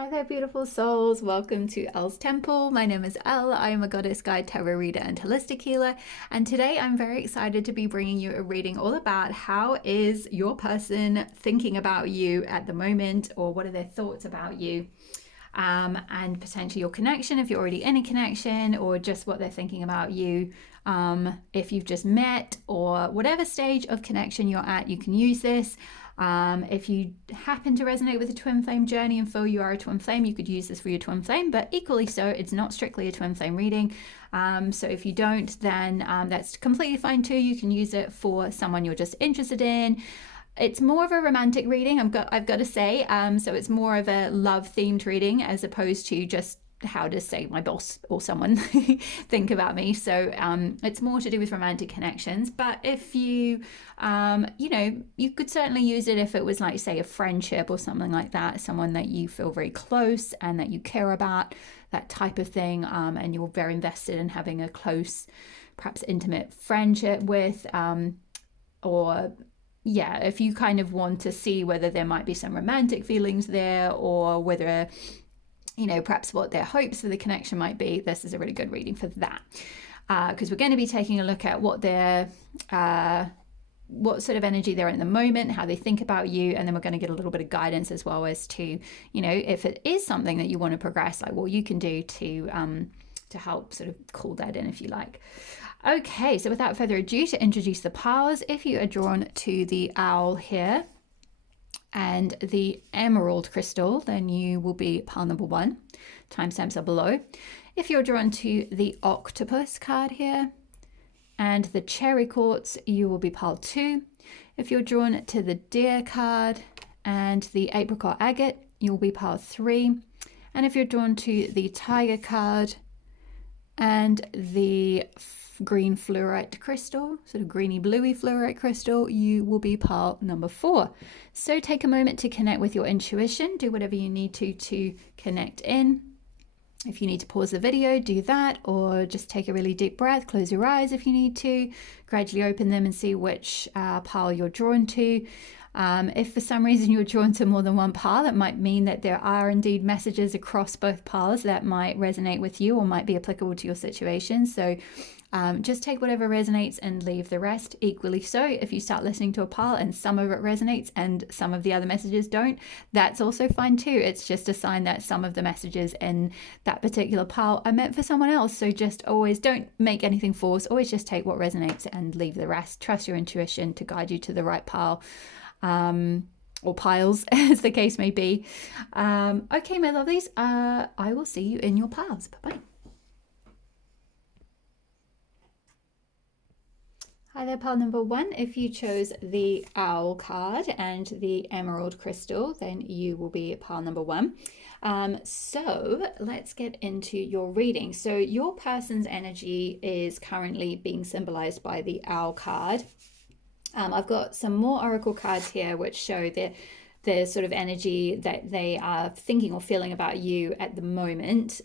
Hi there, beautiful souls. Welcome to Elle's Temple. My name is Elle. I am a goddess guide, tarot reader, and holistic healer. And today I'm very excited to be bringing you a reading all about how is your person thinking about you at the moment, or what are their thoughts about you, and potentially your connection if you're already in a connection, or just what they're thinking about you. If you've just met, or whatever stage of connection you're at, you can use this. If you happen to resonate with a twin flame journey and feel you are a twin flame, you could use this for your twin flame, but equally so, it's not strictly a twin flame reading. So if you don't, then that's completely fine too. You can use it for someone you're just interested in. It's more of a romantic reading, I've got to say. So it's more of a love themed reading as opposed to just how does, say, my boss or someone think about me. So it's more to do with romantic connections. But if you you could certainly use it if it was like, say, a friendship or something like that, someone that you feel very close and that you care about, that type of thing, and you're very invested in having a close, perhaps intimate friendship with, or yeah, if you kind of want to see whether there might be some romantic feelings there, or whether perhaps what their hopes for the connection might be, this is a really good reading for that. Because we're going to be taking a look at what sort of energy they're in the moment, how they think about you, and then we're going to get a little bit of guidance as well as to, if it is something that you want to progress, like what you can do to help sort of call that in, if you like. Okay, so without further ado, to introduce the piles, if you are drawn to the owl here and the emerald crystal, then you will be pile number 1. Timestamps are below. If you're drawn to the octopus card here and the cherry quartz, you will be pile 2. If you're drawn to the deer card and the apricot agate, you will be pile 3. And if you're drawn to the tiger card and the green fluorite crystal, sort of greeny bluey fluorite crystal, you will be pile number 4. So take a moment to connect with your intuition. Do whatever you need to connect in. If you need to pause the video, do that, or just take a really deep breath, close your eyes if you need to, gradually open them and see which pile you're drawn to. If for some reason you're drawn to more than one pile, it might mean that there are indeed messages across both piles that might resonate with you or might be applicable to your situation. So just take whatever resonates and leave the rest. Equally so, if you start listening to a pile and some of it resonates and some of the other messages don't, that's also fine too. It's just a sign that some of the messages in that particular pile are meant for someone else. So just always don't make anything force. Always just take what resonates and leave the rest. Trust your intuition to guide you to the right pile. Or piles, as the case may be. Okay, my lovelies, I will see you in your piles. Bye-bye. Hi there, pile number 1. If you chose the owl card and the emerald crystal, then you will be pile number 1. So let's get into your reading. So your person's energy is currently being symbolized by the owl card. I've got some more oracle cards here which show the sort of energy that they are thinking or feeling about you at the moment.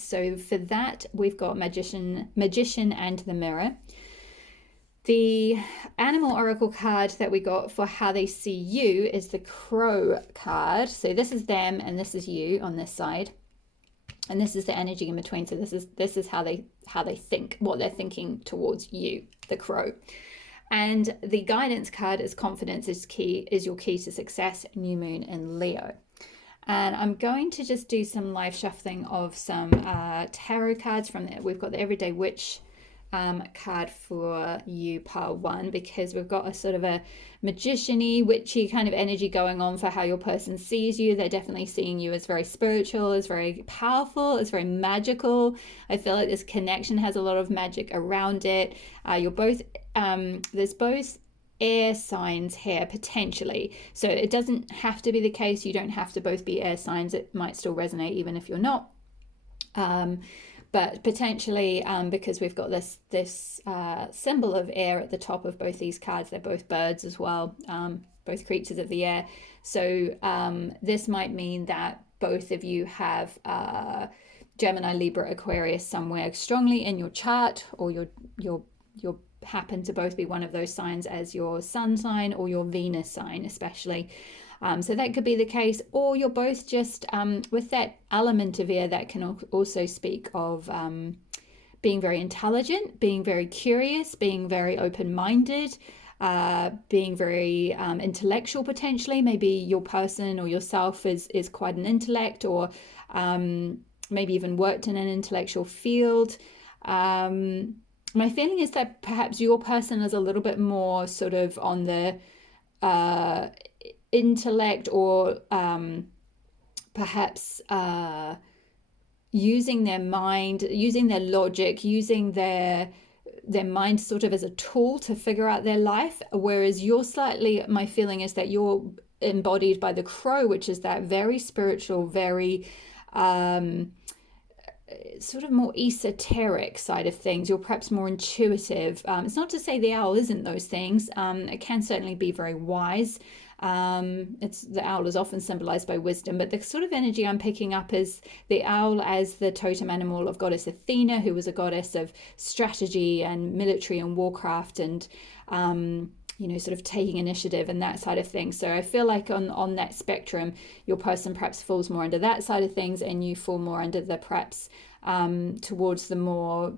So for that, we've got Magician and the Mirror. The animal oracle card that we got for how they see you is the Crow card. So this is them and this is you on this side. And this is the energy in between. So this is how they think, what they're thinking towards you, the Crow. And the guidance card is Confidence is your key to success, New Moon in Leo. And I'm going to just do some live shuffling of some tarot cards from there. We've got the Everyday Witch card for you, pile 1, because we've got a sort of a magician-y, witchy kind of energy going on for how your person sees you. They're definitely seeing you as very spiritual, as very powerful, as very magical. I feel like this connection has a lot of magic around it. You're both there's both air signs here potentially, so it doesn't have to be the case. You don't have to both be air signs. It might still resonate even if you're not. But potentially, because we've got this symbol of air at the top of both these cards, they're both birds as well, both creatures of the air. So this might mean that both of you have Gemini, Libra, Aquarius somewhere strongly in your chart, or your happen to both be one of those signs as your sun sign or your Venus sign especially. So that could be the case, or you're both just with that element of air that can also speak of being very intelligent, being very curious, being very open-minded, being very intellectual potentially. Maybe your person or yourself is quite an intellect, or maybe even worked in an intellectual field. My feeling is that perhaps your person is a little bit more sort of on the intellect, or perhaps using their mind, using their logic, using their mind sort of as a tool to figure out their life. Whereas you're slightly, my feeling is that you're embodied by the crow, which is that very spiritual, very sort of more esoteric side of things. You're perhaps more intuitive. It's not to say the owl isn't those things. It can certainly be very wise. The owl is often symbolized by wisdom, but the sort of energy I'm picking up is the owl as the totem animal of goddess Athena, who was a goddess of strategy and military and warcraft, and sort of taking initiative and that side of things. So I feel like on that spectrum, your person perhaps falls more under that side of things, and you fall more under the perhaps towards the more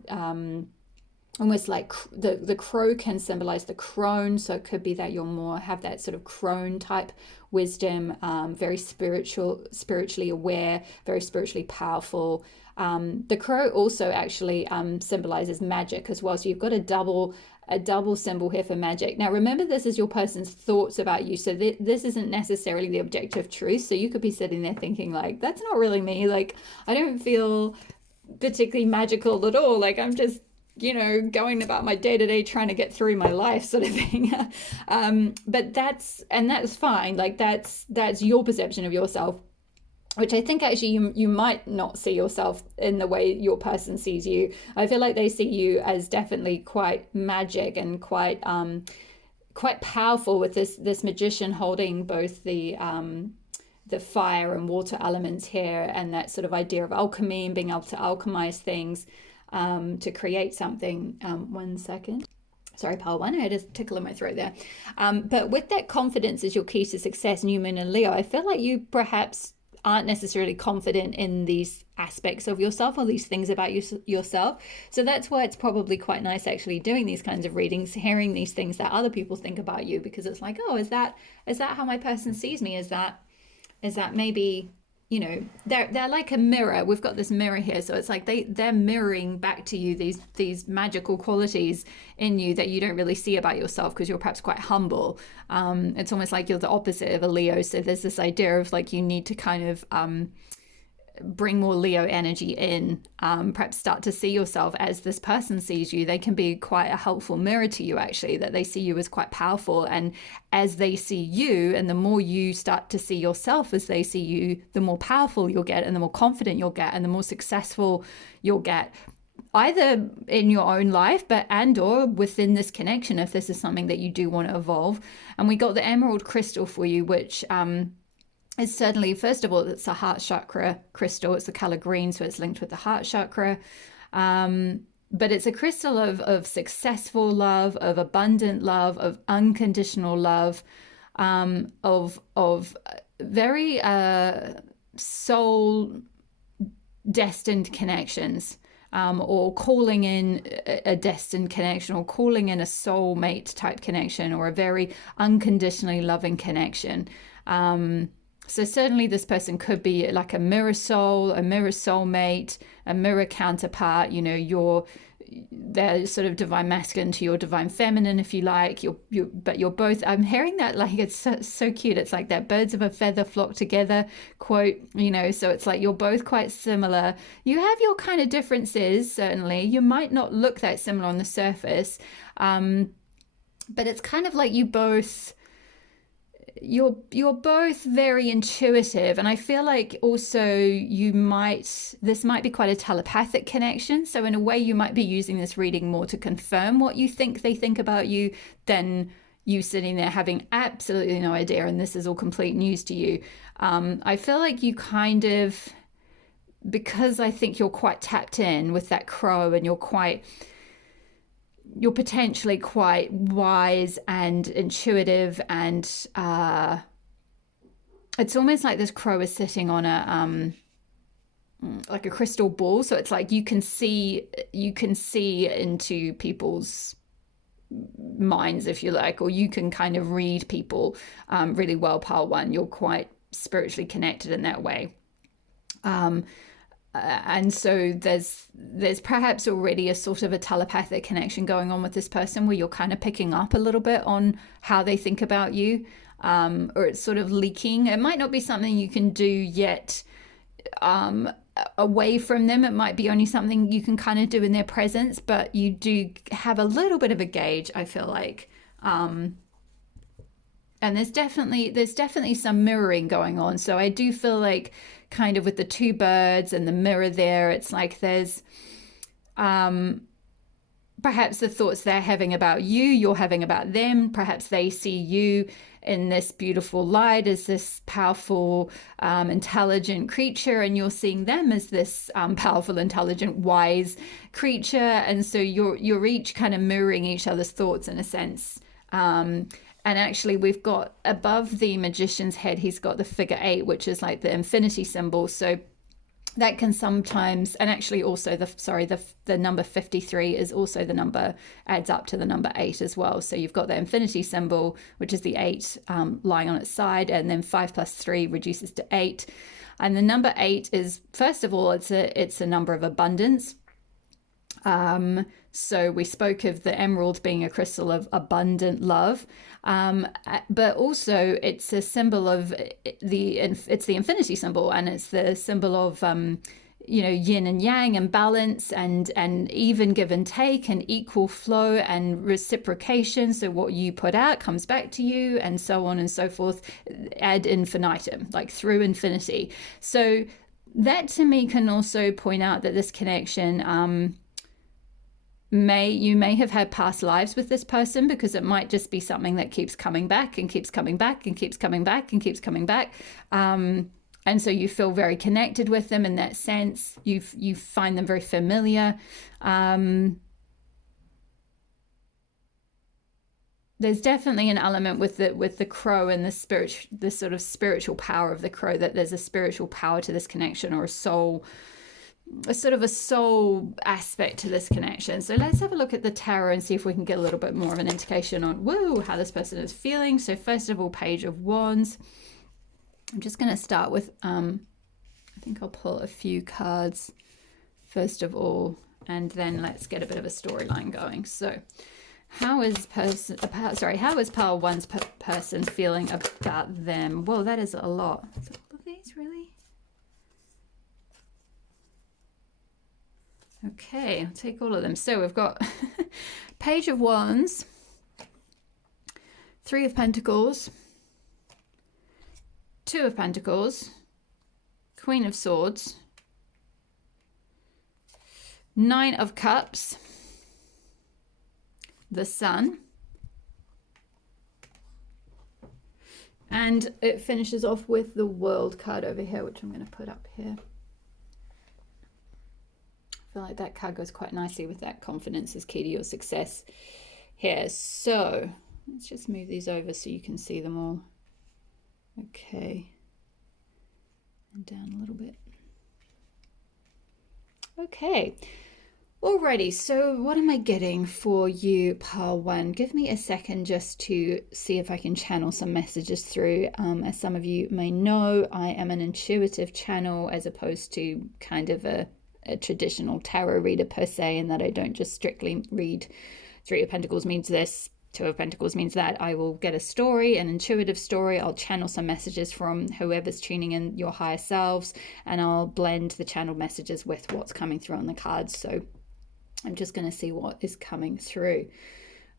almost like the crow can symbolize the crone. So it could be that you're more have that sort of crone type wisdom, very spiritually aware, very spiritually powerful. The crow also actually symbolizes magic as well. So you've got a double symbol here for magic. Now remember, this is your person's thoughts about you, so this isn't necessarily the objective truth. So you could be sitting there thinking like, that's not really me, like I don't feel particularly magical at all, like I'm just going about my day-to-day trying to get through my life sort of thing. But that's fine. Like that's your perception of yourself, which I think actually you might not see yourself in the way your person sees you. I feel like they see you as definitely quite magic and quite powerful, with this magician holding both the fire and water elements here, and that sort of idea of alchemy and being able to alchemize things to create something. 1 second. Sorry, pile one. I had a tickle in my throat there. But with that confidence is your key to success, New Moon and Leo, I feel like you perhaps aren't necessarily confident in these aspects of yourself, or these things about yourself. So that's why it's probably quite nice actually doing these kinds of readings, hearing these things that other people think about you, because it's like, oh, is that how my person sees me? Is that maybe, they're like a mirror. We've got this mirror here, so it's like they're mirroring back to you these magical qualities in you that you don't really see about yourself, because you're perhaps quite humble. It's almost like you're the opposite of a Leo. So there's this idea of like you need to kind of bring more Leo energy in, perhaps start to see yourself as this person sees you. They can be quite a helpful mirror to you, actually, that they see you as quite powerful. And as they see you, and the more you start to see yourself as they see you, the more powerful you'll get, and the more confident you'll get, and the more successful you'll get, either in your own life, or within this connection, if this is something that you do want to evolve. And we got the emerald crystal for you, which it's certainly, first of all, it's a heart chakra crystal. It's the color green, so it's linked with the heart chakra. But it's a crystal of successful love, of abundant love, of unconditional love, of very soul destined connections, or calling in a destined connection, or calling in a soulmate type connection, or a very unconditionally loving connection. So certainly this person could be like a mirror soul, a mirror soulmate, a mirror counterpart. They're sort of divine masculine to your divine feminine, if you like. But you're both. I'm hearing that, like, it's so cute. It's like that birds of a feather flock together quote. So it's like you're both quite similar. You have your kind of differences, certainly. You might not look that similar on the surface, but it's kind of like you're both very intuitive, and I feel like also this might be quite a telepathic connection. So in a way, you might be using this reading more to confirm what you think they think about you, than you sitting there having absolutely no idea and this is all complete news to you. I feel like you kind of, because I think you're quite tapped in with that crow, and you're potentially quite wise and intuitive and it's almost like this crow is sitting on a like a crystal ball. So it's like you can see into people's minds, if you like, or you can kind of read people really well, pile one. You're quite spiritually connected in that way. And so there's perhaps already a sort of a telepathic connection going on with this person where you're kind of picking up a little bit on how they think about you, or it's sort of leaking. It might not be something you can do yet away from them. It might be only something you can kind of do in their presence, but you do have a little bit of a gauge, I feel like. And there's definitely some mirroring going on. So I do feel like kind of with the two birds and the mirror there, it's like there's perhaps the thoughts they're having about you, you're having about them. Perhaps they see you in this beautiful light as this powerful, intelligent creature, and you're seeing them as this powerful, intelligent, wise creature. And so you're each kind of mirroring each other's thoughts in a sense. And actually, we've got above the magician's head, he's got the figure 8, which is like the infinity symbol. So that can sometimes, and actually also the number 53 is also the number, adds up to the number 8 as well. So you've got the infinity symbol, which is the 8 lying on its side, and then 5 plus 3 reduces to 8. And the number 8 is, first of all, it's a number of abundance. So we spoke of the emerald being a crystal of abundant love, but also it's a symbol of it's the infinity symbol, and it's the symbol of yin and yang and balance and even give and take and equal flow and reciprocation. So what you put out comes back to you, and so on and so forth, ad infinitum, like through infinity. So that to me can also point out that this connection, you may have had past lives with this person, because it might just be something that keeps coming back and keeps coming back and keeps coming back and keeps coming back. And so you feel very connected with them in that sense. You find them very familiar. There's definitely an element with the crow and the sort of spiritual power of the crow, that there's a spiritual power to this connection, or a soul aspect to this connection. So let's have a look at the tarot and see if we can get a little bit more of an indication on how this person is feeling. So first of all, Page of Wands. I'm just going to start with I think I'll pull a few cards first of all, and then let's get a bit of a storyline going. So how is Pile 1's person feeling about them? Well, that is a lot. Is it all of these, really? Okay, I'll take all of them. So we've got Page of Wands, 3 of Pentacles, 2 of Pentacles, Queen of Swords, 9 of Cups, the Sun, and it finishes off with the World card over here, which I'm going to put up here. I feel like that card goes quite nicely with that. Confidence is key to your success here. So let's just move these over so you can see them all. Okay, and down a little bit. Okay, alrighty, so what am I getting for you, Pile 1? Give me a second just to see if I can channel some messages through. As some of you may know, I am an intuitive channel as opposed to kind of a traditional tarot reader per se, in that I don't just strictly read 3 of Pentacles means this, 2 of Pentacles means that. I will get a story, an intuitive story. I'll channel some messages from whoever's tuning in, your higher selves, and I'll blend the channeled messages with what's coming through on the cards. So I'm just going to see what is coming through.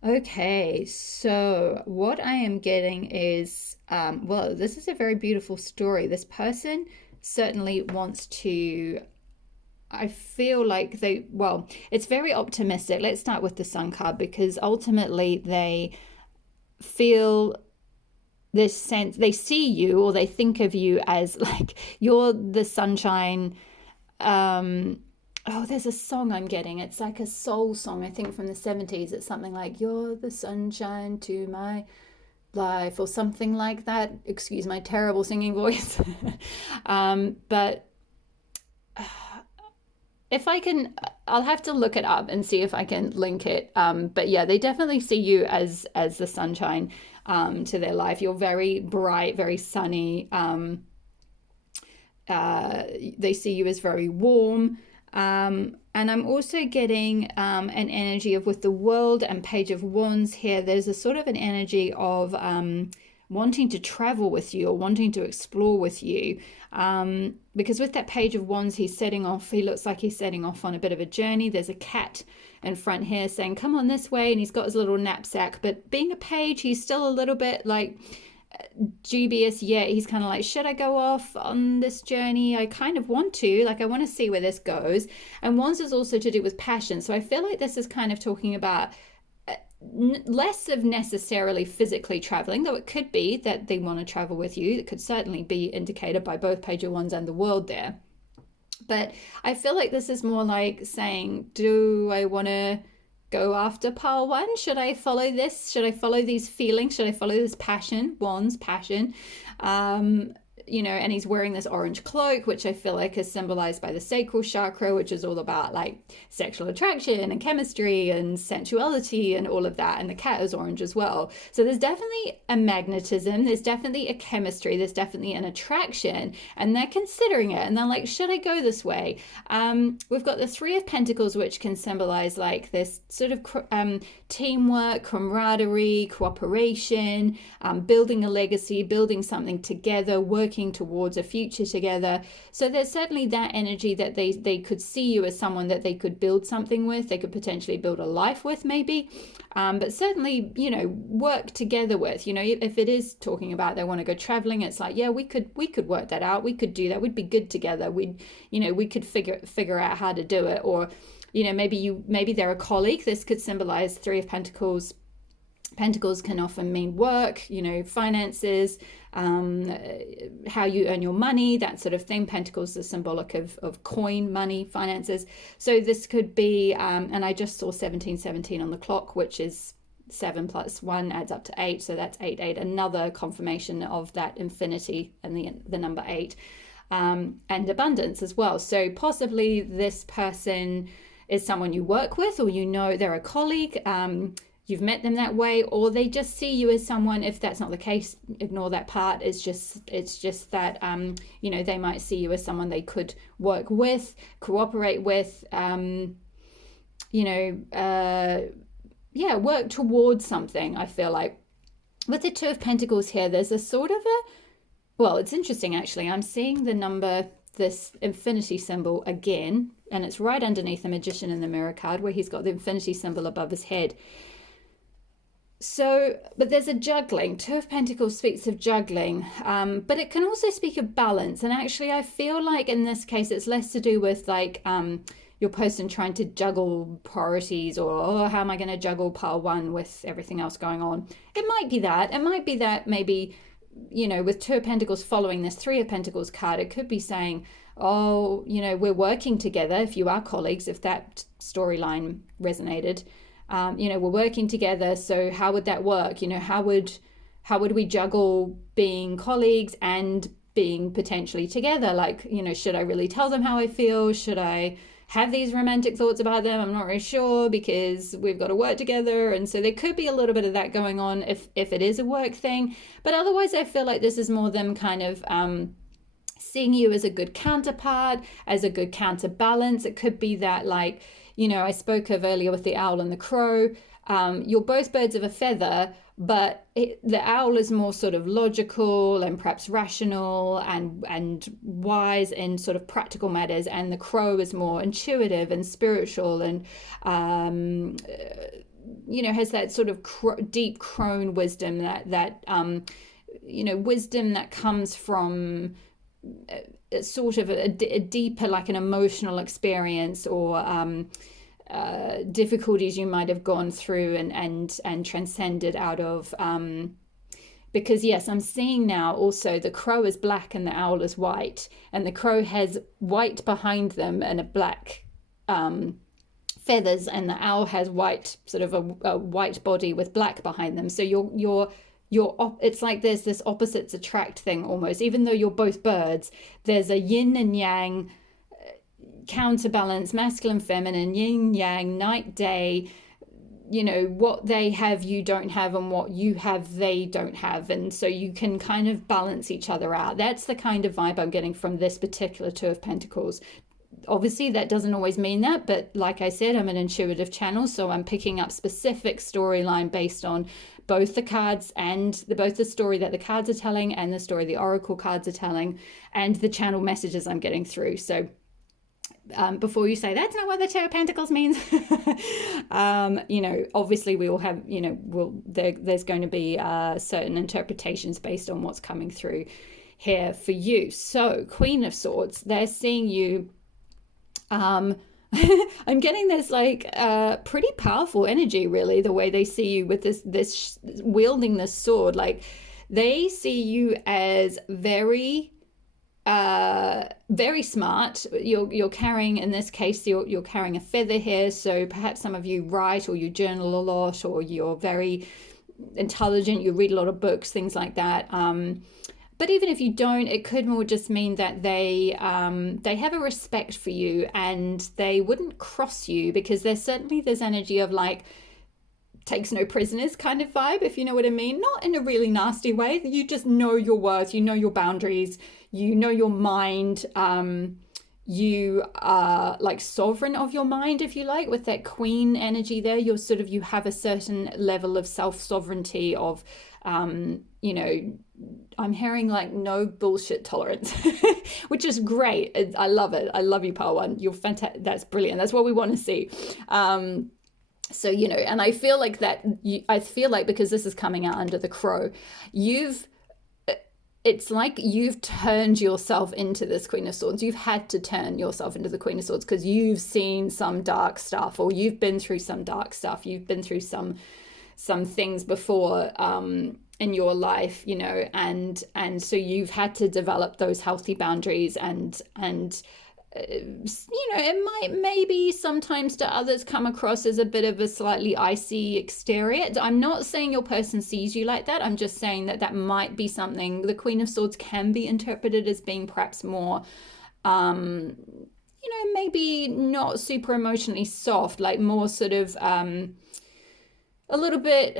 Okay, so what I am getting is, well, this is a very beautiful story. This person certainly wants to, I feel like it's very optimistic. Let's start with the Sun card, because ultimately they feel this sense, they see you, or they think of you as like you're the sunshine. There's a song I'm getting. It's like a soul song, I think from the 70s. It's something like, you're the sunshine to my life or something like that. Excuse my terrible singing voice. But if I can, I'll have to look it up and see if I can link it. But yeah, they definitely see you as the sunshine to their life. You're very bright, very sunny. They see you as very warm. And I'm also getting an energy of, with the World and Page of Wands here, there's a sort of an energy of wanting to travel with you or wanting to explore with you. Because with that Page of Wands, he looks like he's setting off on a bit of a journey. There's a cat in front here saying, come on this way. And he's got his little knapsack. But being a page, he's still a little bit like dubious yet. He's kind of like, should I go off on this journey? I kind of want to, like, I want to see where this goes. And Wands is also to do with passion. So I feel like this is kind of talking about less of necessarily physically traveling, though it could be that they want to travel with you. It could certainly be indicated by both Page of Wands and the World there. But I feel like this is more like saying, do I want to go after pile one? Should I follow this? Should I follow these feelings? Should I follow this passion? Wands, passion. And he's wearing this orange cloak, which I feel like is symbolized by the sacral chakra, which is all about like sexual attraction and chemistry and sensuality and all of that. And the cat is orange as well. So there's definitely a magnetism. There's definitely a chemistry. There's definitely an attraction. And they're considering it. And they're like, should I go this way? We've got the Three of Pentacles, which can symbolize like this sort of teamwork, camaraderie, cooperation, building a legacy, building something together, working towards a future together. So there's certainly that energy that they could see you as someone that they could build something with. They could potentially build a life with, maybe, but certainly, work together with. If it is talking about they want to go traveling, it's like, yeah, we could work that out. We could do that. We'd be good together. We could figure out how to do it. Or maybe they're a colleague. This could symbolize Three of Pentacles. Pentacles can often mean work, finances, how you earn your money, that sort of thing. Pentacles are symbolic of coin, money, finances. So this could be, and I just saw 1717 on the clock, which is 7 plus 1 adds up to 8. So that's 8, another confirmation of that infinity and the number 8, and abundance as well. So possibly this person is someone you work with, or they're a colleague. You've met them that way, or they just see you as someone. If that's not the case, ignore that part. It's just that they might see you as someone they could work with, cooperate with, work towards something. I feel like with the Two of Pentacles here, there's a sort of it's interesting actually. I'm seeing the number, this infinity symbol again, and it's right underneath the Magician in the Mirror card, where he's got the infinity symbol above his head. So, but there's a juggling. Two of Pentacles speaks of juggling, but it can also speak of balance. And actually, I feel like in this case, it's less to do with like your person trying to juggle priorities, or how am I going to juggle pile one with everything else going on. It might be that. It might be that maybe, with Two of Pentacles following this Three of Pentacles card, it could be saying, we're working together. If you are colleagues, if that storyline resonated. We're working together. So how would that work? How would we juggle being colleagues and being potentially together? Like, should I really tell them how I feel? Should I have these romantic thoughts about them? I'm not really sure, because we've got to work together. And so there could be a little bit of that going on if it is a work thing. But otherwise, I feel like this is more them kind of seeing you as a good counterpart, as a good counterbalance. It could be that, like, I spoke of earlier with the owl and the crow. You're both birds of a feather, but the owl is more sort of logical and perhaps rational and wise in sort of practical matters, and the crow is more intuitive and spiritual and has that sort of deep crone wisdom, that wisdom that comes from sort of a deeper, like an emotional experience, or difficulties you might have gone through and transcended out of. Because yes, I'm seeing now also the crow is black and the owl is white, and the crow has white behind them and a black feathers, and the owl has white, sort of a white body with black behind them. So you're it's like there's this opposites attract thing almost. Even though you're both birds, there's a yin and yang counterbalance, masculine, feminine, yin, yang, night, day. What they have, you don't have, and what you have, they don't have. And so you can kind of balance each other out. That's the kind of vibe I'm getting from this particular Two of Pentacles. Obviously, that doesn't always mean that, but like I said, I'm an intuitive channel, so I'm picking up specific storyline based on both the cards and both the story that the cards are telling and the story the oracle cards are telling and the channel messages I'm getting through. So before you say that's not what the Two of Pentacles means, obviously we all have, there's going to be certain interpretations based on what's coming through here for you. So Queen of Swords, they're seeing you. I'm getting this like pretty powerful energy, really, the way they see you with this wielding this sword. Like they see you as very very smart. You're carrying, in this case, you're carrying a feather here. So perhaps some of you write, or you journal a lot, or you're very intelligent. You read a lot of books, things like that. But even if you don't, it could more just mean that they have a respect for you and they wouldn't cross you, because there's certainly this energy of like takes no prisoners kind of vibe, if you know what I mean. Not in a really nasty way. You just know your worth, you know your boundaries, you know your mind. You are like sovereign of your mind, if you like, with that queen energy there. You have a certain level of self-sovereignty of, I'm hearing like no bullshit tolerance, which is great. I love it. I love you, Power One. You're fantastic. That's brilliant. That's what we want to see. So, and I feel like because this is coming out under the crow, it's like you've turned yourself into this Queen of Swords. You've had to turn yourself into the Queen of Swords because you've seen some dark stuff, or you've been through some dark stuff. You've been through some things before in your life, and so you've had to develop those healthy boundaries, and it might maybe sometimes to others come across as a bit of a slightly icy exterior. I'm not saying your person sees you like that. I'm just saying that might be something. The Queen of Swords can be interpreted as being perhaps more, maybe not super emotionally soft, like more sort of, a little bit,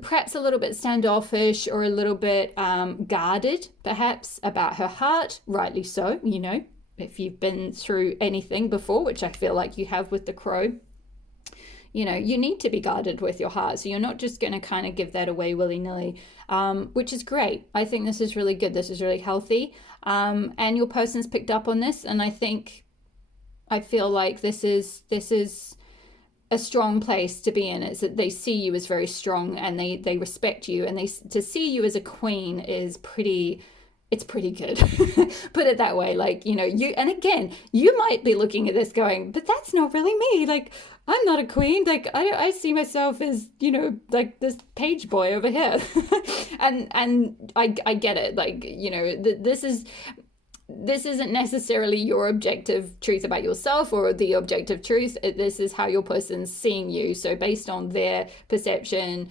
perhaps a little bit standoffish, or a little bit guarded, perhaps, about her heart. Rightly so, if you've been through anything before, which I feel like you have with the crow, you need to be guarded with your heart. So you're not just going to kind of give that away willy-nilly, which is great. I think this is really good. This is really healthy. And your person's picked up on this. And I feel like this is a strong place to be in. It's that they see you as very strong, and they respect you, and to see you as a queen is pretty good. Put it that way. Like, and again, you might be looking at this going, but that's not really me. Like, I'm not a queen. Like, I see myself as, like this page boy over here. and I get it. Like, this isn't necessarily your objective truth about yourself, or the objective truth. This is how your person's seeing you. So based on their perception,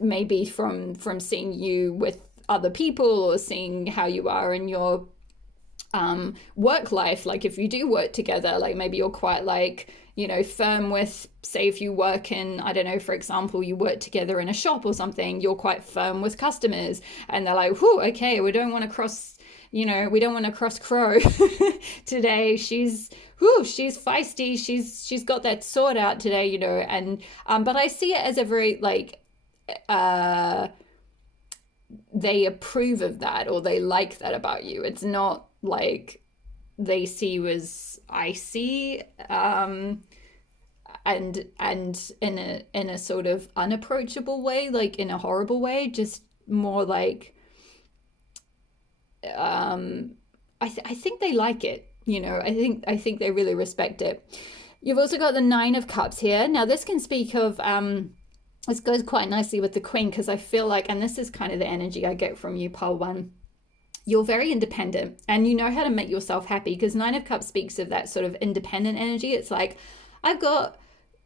maybe from seeing you with other people, or seeing how you are in your work life. Like if you do work together, like maybe you're quite like, firm with, say if you work in, I don't know, for example, you work together in a shop or something, you're quite firm with customers, and they're like, whew, okay, we don't want to cross Crow today. She's feisty. She's got that sword out today, and, but I see it as a very like, they approve of that, or they like that about you. It's not like they see you as icy, and in a sort of unapproachable way, like in a horrible way, just more like, I think they like it, I think they really respect it. You've also got the Nine of Cups here. Now this can speak of, this goes quite nicely with the Queen, because I feel like, and this is kind of the energy I get from you, Pole One, you're very independent and you know how to make yourself happy, because Nine of Cups speaks of that sort of independent energy. It's like, I've got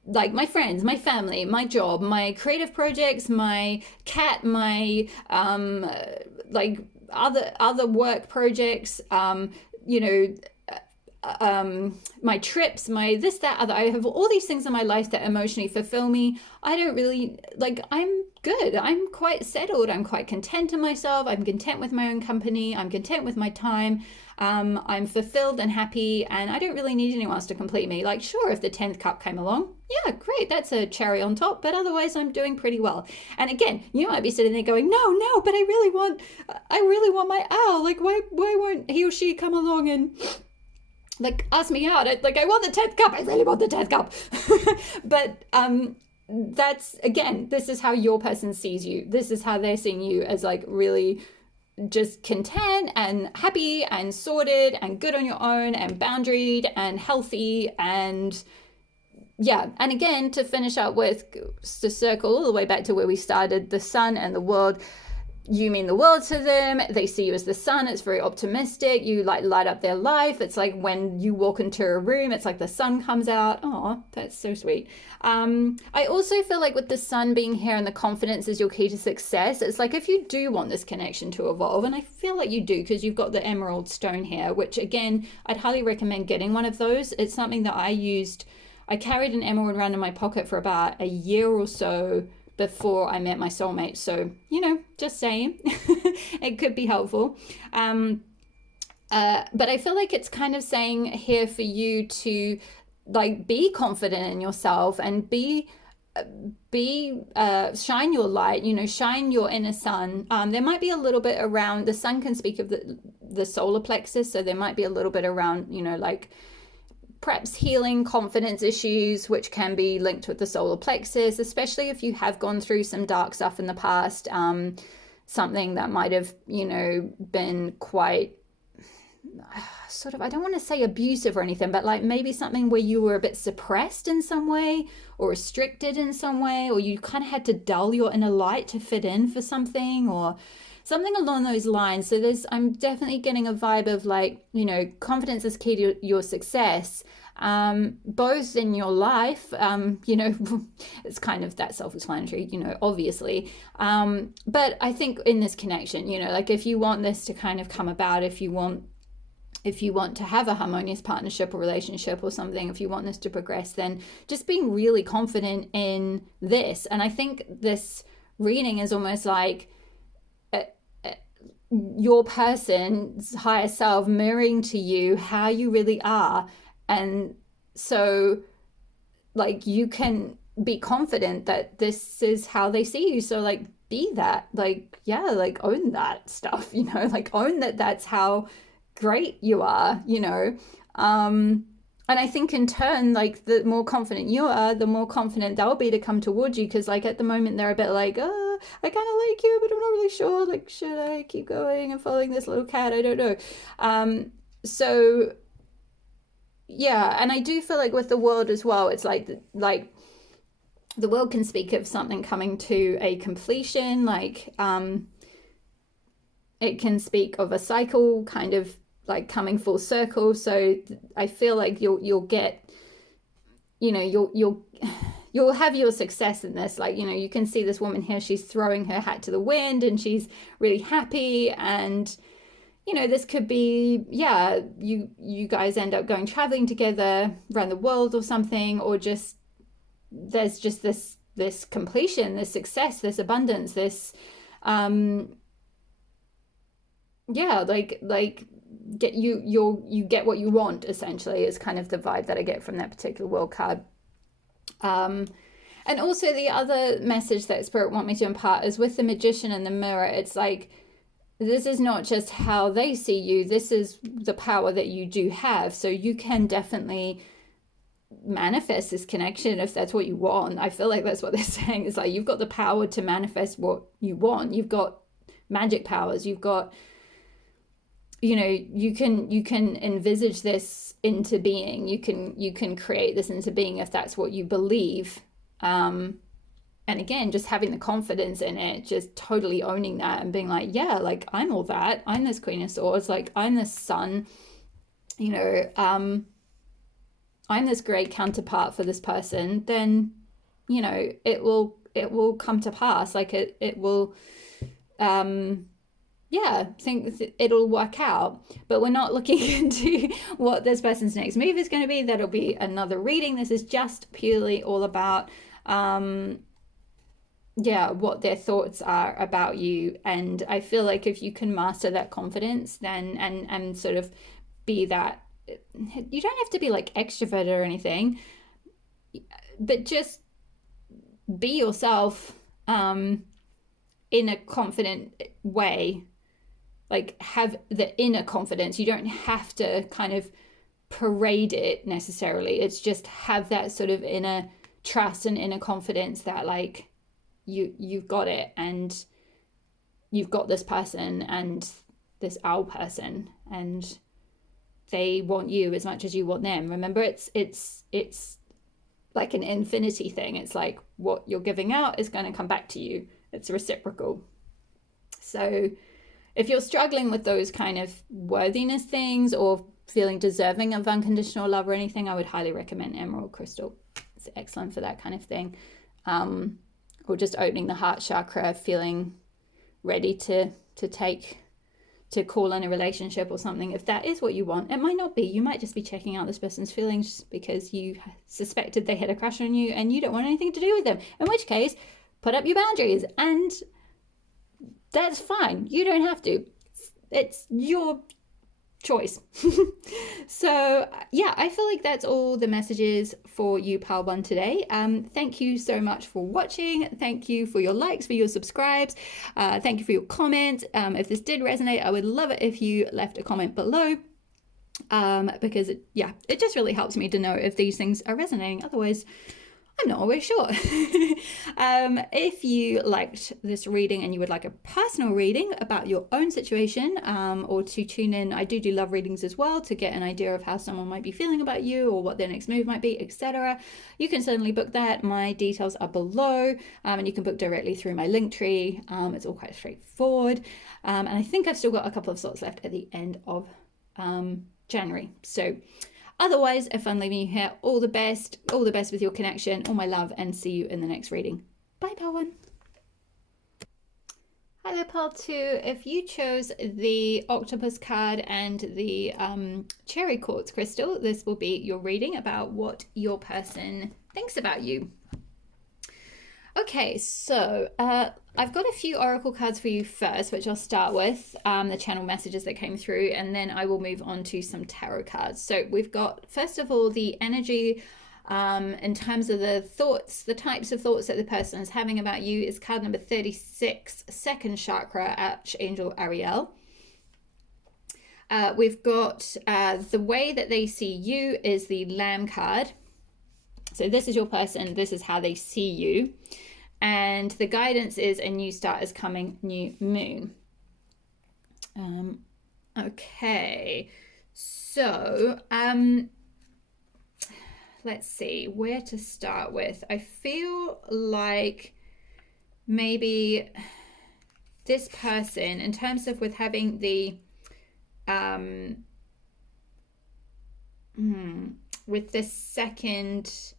like my friends, my family, my job, my creative projects, my cat, my like other work projects, you know, my trips, my this, that, other. I have all these things in my life that emotionally fulfill me. I don't really like, I'm good. I'm quite settled. I'm quite content in myself. I'm content with my own company. I'm content with my time. I'm fulfilled and happy, and I don't really need anyone else to complete me. Like, sure, if the 10th cup came along, yeah, great, that's a cherry on top, but otherwise I'm doing pretty well. And again, you might be sitting there going, no, but I really want my Elle. Like, why won't he or she come along and like ask me out? I want the 10th cup. I really want the 10th cup. But that's, again, this is how your person sees you. This is how they're seeing you, as like really just content and happy and sorted and good on your own and boundaried and healthy. And yeah, and again, to finish up with, to circle all the way back to where we started, the sun and the world. You mean the world to them. They see you as the sun. It's very optimistic. You like light up their life. It's like when you walk into a room, it's like the sun comes out. Oh, that's so sweet. I also feel like with the sun being here and the confidence is your key to success, it's like if you do want this connection to evolve, and I feel like you do because you've got the emerald stone here, which again, I'd highly recommend getting one of those. It's something that I used. I carried an emerald around in my pocket for about a year or so before I met my soulmate. So, you know, just saying, it could be helpful. But I feel like it's kind of saying here for you to like be confident in yourself and shine your light, you know, shine your inner sun. There might be a little bit around, the sun can speak of the solar plexus. So there might be a little bit around, you know, like perhaps healing confidence issues, which can be linked with the solar plexus, especially if you have gone through some dark stuff in the past, something that might have, you know, been quite sort of, I don't want to say abusive or anything, but like maybe something where you were a bit suppressed in some way or restricted in some way, or you kind of had to dull your inner light to fit in for something or something along those lines. So I'm definitely getting a vibe of like, you know, confidence is key to your success, both in your life, you know, it's kind of that self-explanatory, you know, obviously. But I think in this connection, you know, like if you want this to kind of come about, if you want to have a harmonious partnership or relationship or something, if you want this to progress, then just being really confident in this. And I think this reading is almost like your person's higher self mirroring to you how you really are. And so like you can be confident that this is how they see you. So like be that, like, yeah, like own that stuff, you know, like own that that's how great you are, you know. And I think in turn, like the more confident you are, the more confident they'll be to come towards you, because like at the moment they're a bit like, oh, I kind of like you, but I'm not really sure, like should I keep going and following this little cat? I don't know. So yeah, and I do feel like with the world as well, it's like the world can speak of something coming to a completion, like it can speak of a cycle kind of like coming full circle. So I feel like you'll get, you know, you'll have your success in this. Like, you know, you can see this woman here, she's throwing her hat to the wind and she's really happy. And, you know, this could be, yeah, you guys end up going traveling together around the world or something, or just there's just this completion, this success, this abundance, this yeah, like get you get what you want, essentially, is kind of the vibe that I get from that particular world card. And also the other message that Spirit want me to impart is with the Magician and the Mirror. It's like, this is not just how they see you, this is the power that you do have. So you can definitely manifest this connection if that's what you want. I feel like that's what they're saying. It's like you've got the power to manifest what you want. You've got magic powers. You've got, you know, you can envisage this into being. You can create this into being if that's what you believe. And again, just having the confidence in it, just totally owning that and being like, yeah, like I'm all that. I'm this Queen of Swords. Like I'm this sun, you know. I'm this great counterpart for this person, then, you know, it will come to pass. Like it will, yeah, think it'll work out. But we're not looking into what this person's next move is going to be. That'll be another reading. This is just purely all about, yeah, what their thoughts are about you. And I feel like if you can master that confidence, then and sort of be that, you don't have to be like extroverted or anything, but just be yourself in a confident way. Like, have the inner confidence. You don't have to kind of parade it necessarily. It's just have that sort of inner trust and inner confidence that like you've got it, and you've got this person and this owl person, and they want you as much as you want them. Remember, it's like an infinity thing. It's like what you're giving out is going to come back to you. It's reciprocal. So if you're struggling with those kind of worthiness things, or feeling deserving of unconditional love or anything, I would highly recommend Emerald Crystal. It's excellent for that kind of thing. Or just opening the heart chakra, feeling ready to call in a relationship or something. If that is what you want, it might not be. You might just be checking out this person's feelings because you suspected they had a crush on you and you don't want anything to do with them. In which case, put up your boundaries, and that's fine. You don't have to. It's your choice. So yeah, I feel like that's all the messages for you, Pile One, today. Thank you so much for watching. Thank you for your likes, for your subscribes. Thank you for your comments. If this did resonate, I would love it if you left a comment below, because it just really helps me to know if these things are resonating. Otherwise, I'm not always sure. If you liked this reading and you would like a personal reading about your own situation, or to tune in, I do love readings as well, to get an idea of how someone might be feeling about you or what their next move might be, etc. You can certainly book that. My details are below, and you can book directly through my link tree. It's all quite straightforward. And I think I've still got a couple of slots left at the end of January. So otherwise, if I'm leaving you here, all the best with your connection, all my love, and see you in the next reading. Bye, Pile One. Hi there, Pile Two. If you chose the octopus card and the cherry quartz crystal, this will be your reading about what your person thinks about you. Okay, so I've got a few oracle cards for you first, which I'll start with, the channel messages that came through, and then I will move on to some tarot cards. So we've got, first of all, the energy in terms of the thoughts, the types of thoughts that the person is having about you is card number 36, second chakra, Archangel Ariel. We've got the way that they see you is the Lamb card. So this is your person, this is how they see you. And the guidance is a new start is coming, new moon. Okay, so let's see where to start with. I feel like maybe this person, in terms of with having the with this second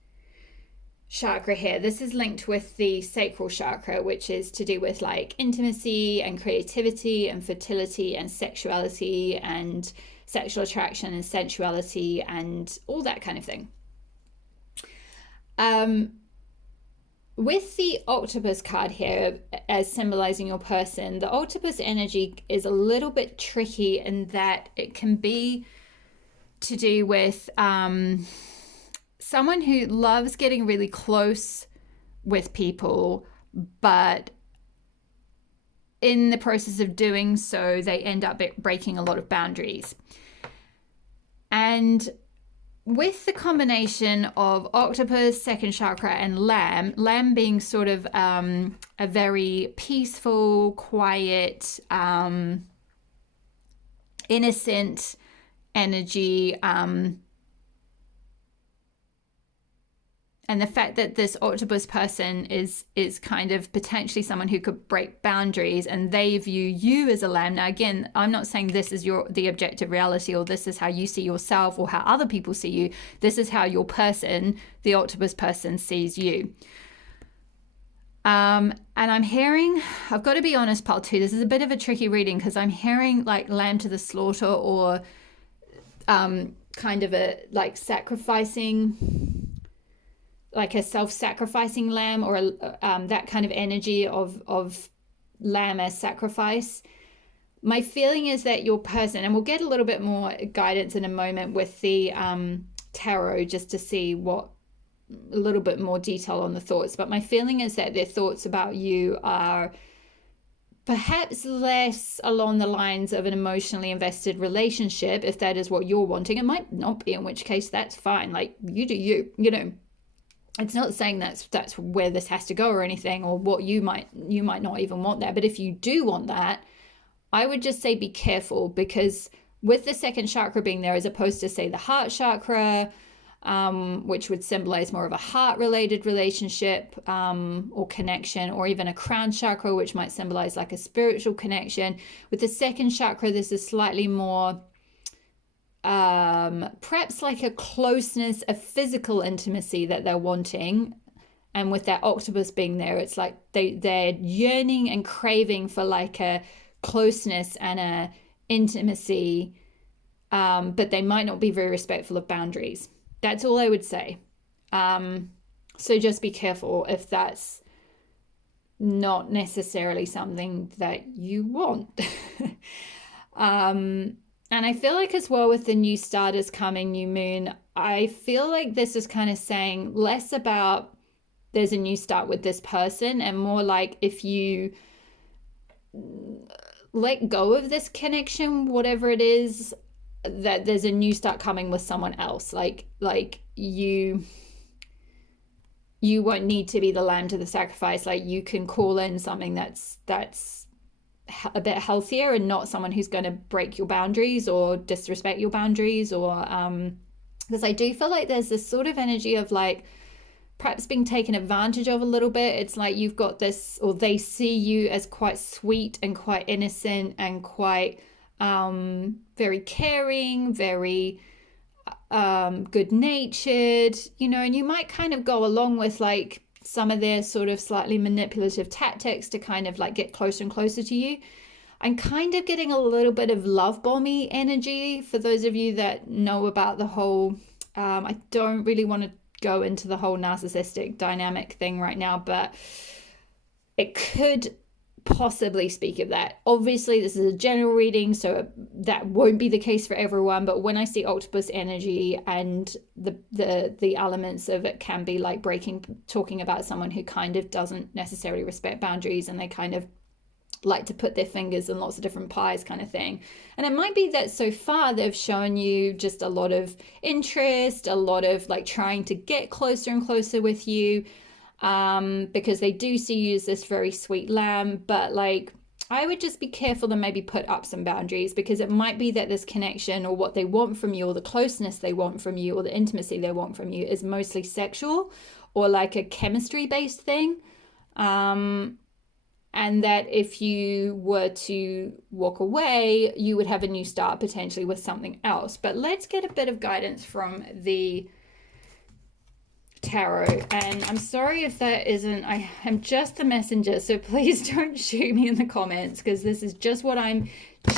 chakra here, this is linked with the sacral chakra, which is to do with like intimacy and creativity and fertility and sexuality and sexual attraction and sensuality and all that kind of thing. With the octopus card here as symbolizing your person, the octopus energy is a little bit tricky in that it can be to do with someone who loves getting really close with people, but in the process of doing so, they end up breaking a lot of boundaries. And with the combination of octopus, second chakra, and lamb being sort of a very peaceful, quiet, innocent energy, And the fact that this octopus person is kind of potentially someone who could break boundaries, and they view you as a lamb. Now, again, I'm not saying this is the objective reality, or this is how you see yourself, or how other people see you. This is how your person, the octopus person, sees you. And I'm hearing, I've got to be honest, part 2, this is a bit of a tricky reading, because I'm hearing like lamb to the slaughter, or kind of a like sacrificing, like a self-sacrificing lamb, or that kind of energy of lamb as sacrifice. My feeling is that your person, and we'll get a little bit more guidance in a moment with the tarot, just to see what a little bit more detail on the thoughts. But my feeling is that their thoughts about you are perhaps less along the lines of an emotionally invested relationship, if that is what you're wanting. It might not be, in which case that's fine. Like, you do you, you know. It's not saying that's where this has to go or anything, or what you might not even want that. But if you do want that, I would just say be careful, because with the second chakra being there, as opposed to, say, the heart chakra, which would symbolize more of a heart-related relationship or connection, or even a crown chakra, which might symbolize like a spiritual connection. With the second chakra, this is slightly more perhaps like a closeness, a physical intimacy that they're wanting. And with that octopus being there, it's like they're yearning and craving for like a closeness and a intimacy, but they might not be very respectful of boundaries. That's all I would say. So just be careful if that's not necessarily something that you want. And I feel like as well, with the new starters coming, new moon, I feel like this is kind of saying less about there's a new start with this person, and more like if you let go of this connection, whatever it is, that there's a new start coming with someone else. Like you won't need to be the lamb to the sacrifice. Like, you can call in something that's a bit healthier, and not someone who's going to break your boundaries or disrespect your boundaries, or because I do feel like there's this sort of energy of like perhaps being taken advantage of a little bit. It's like you've got this, or they see you as quite sweet and quite innocent and quite very caring, very good-natured, you know, and you might kind of go along with like some of their sort of slightly manipulative tactics to kind of like get closer and closer to you. I'm kind of getting a little bit of love bomby energy, for those of you that know about the whole, I don't really want to go into the whole narcissistic dynamic thing right now, but it could possibly speak of that. Obviously, this is a general reading, so that won't be the case for everyone, but when I see octopus energy, and the elements of it can be like talking about someone who kind of doesn't necessarily respect boundaries, and they kind of like to put their fingers in lots of different pies kind of thing. And it might be that so far they've shown you just a lot of interest, a lot of like trying to get closer and closer with you, because they do see you as this very sweet lamb. But like, I would just be careful to maybe put up some boundaries, because it might be that this connection, or what they want from you, or the closeness they want from you, or the intimacy they want from you, is mostly sexual, or like a chemistry based thing. And that if you were to walk away, you would have a new start potentially with something else. But let's get a bit of guidance from the tarot. And I'm sorry if that isn't, I am just the messenger, so please don't shoot me in the comments, because this is just what I'm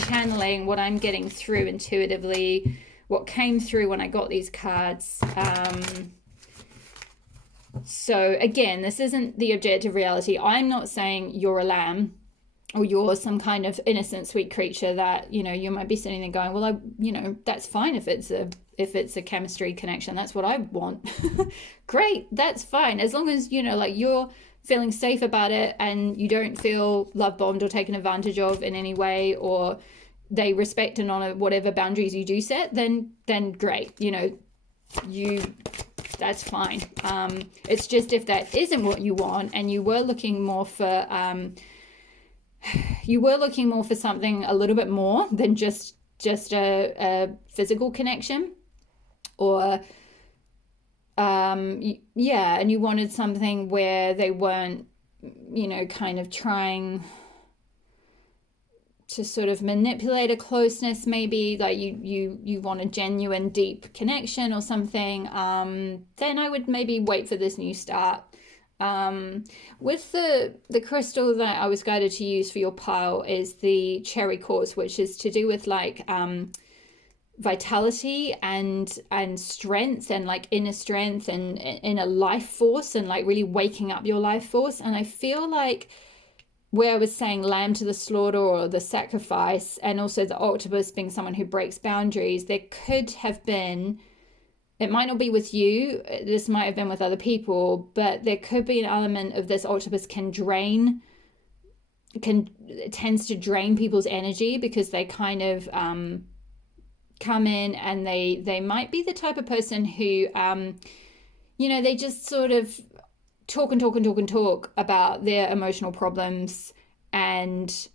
channeling, what I'm getting through intuitively, what came through when I got these cards. So again, this isn't the objective reality. I'm not saying you're a lamb, or you're some kind of innocent, sweet creature that, you know, you might be sitting there going, well, that's fine if it's a chemistry connection. That's what I want. Great, that's fine. As long as, you know, like you're feeling safe about it, and you don't feel love bombed or taken advantage of in any way, or they respect and honor whatever boundaries you do set, then great. You know, that's fine. It's just if that isn't what you want, and you were looking more for something a little bit more than just a physical connection, or yeah, and you wanted something where they weren't, kind of trying to sort of manipulate a closeness, maybe like you want a genuine deep connection or something, then I would maybe wait for this new start. With the crystal that I was guided to use for your pile is the cherry quartz, which is to do with like vitality and strength, and like inner strength and inner life force, and like really waking up your life force. And I feel like where I was saying lamb to the slaughter or the sacrifice, and also the octopus being someone who breaks boundaries, there could have been, it might not be with you, this might have been with other people, but there could be an element of this octopus tends to drain people's energy, because they kind of come in, and they might be the type of person who they just sort of talk and talk and talk and talk about their emotional problems, and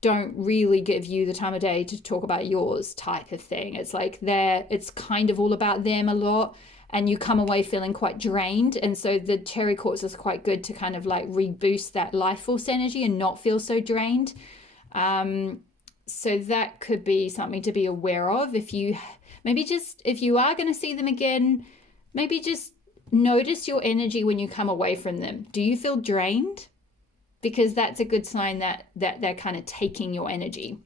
don't really give you the time of day to talk about yours, type of thing. It's like it's kind of all about them a lot, and you come away feeling quite drained. And so the cherry quartz is quite good to kind of like reboost that life force energy and not feel so drained. So that could be something to be aware of. If you are going to see them again, maybe just notice your energy when you come away from them. Do you feel drained? Because that's a good sign that they're kind of taking your energy.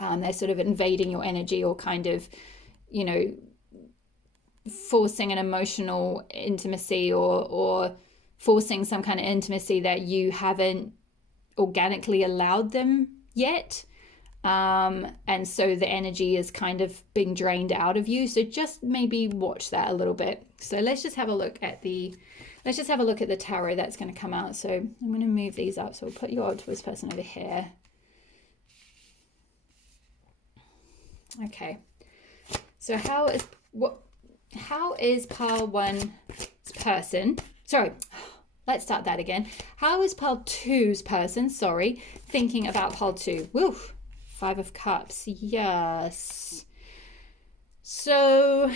They're sort of invading your energy, or kind of, forcing an emotional intimacy, or forcing some kind of intimacy that you haven't organically allowed them yet. And so the energy is kind of being drained out of you. So just maybe watch that a little bit. So let's just have a look at the tarot that's going to come out. So I'm going to move these up. So we'll put your octopus person over here. Okay. So how is pile one's person? Sorry. Let's start that again. How is pile two's person, thinking about pile two? Woof. 5 of Cups. Yes. So,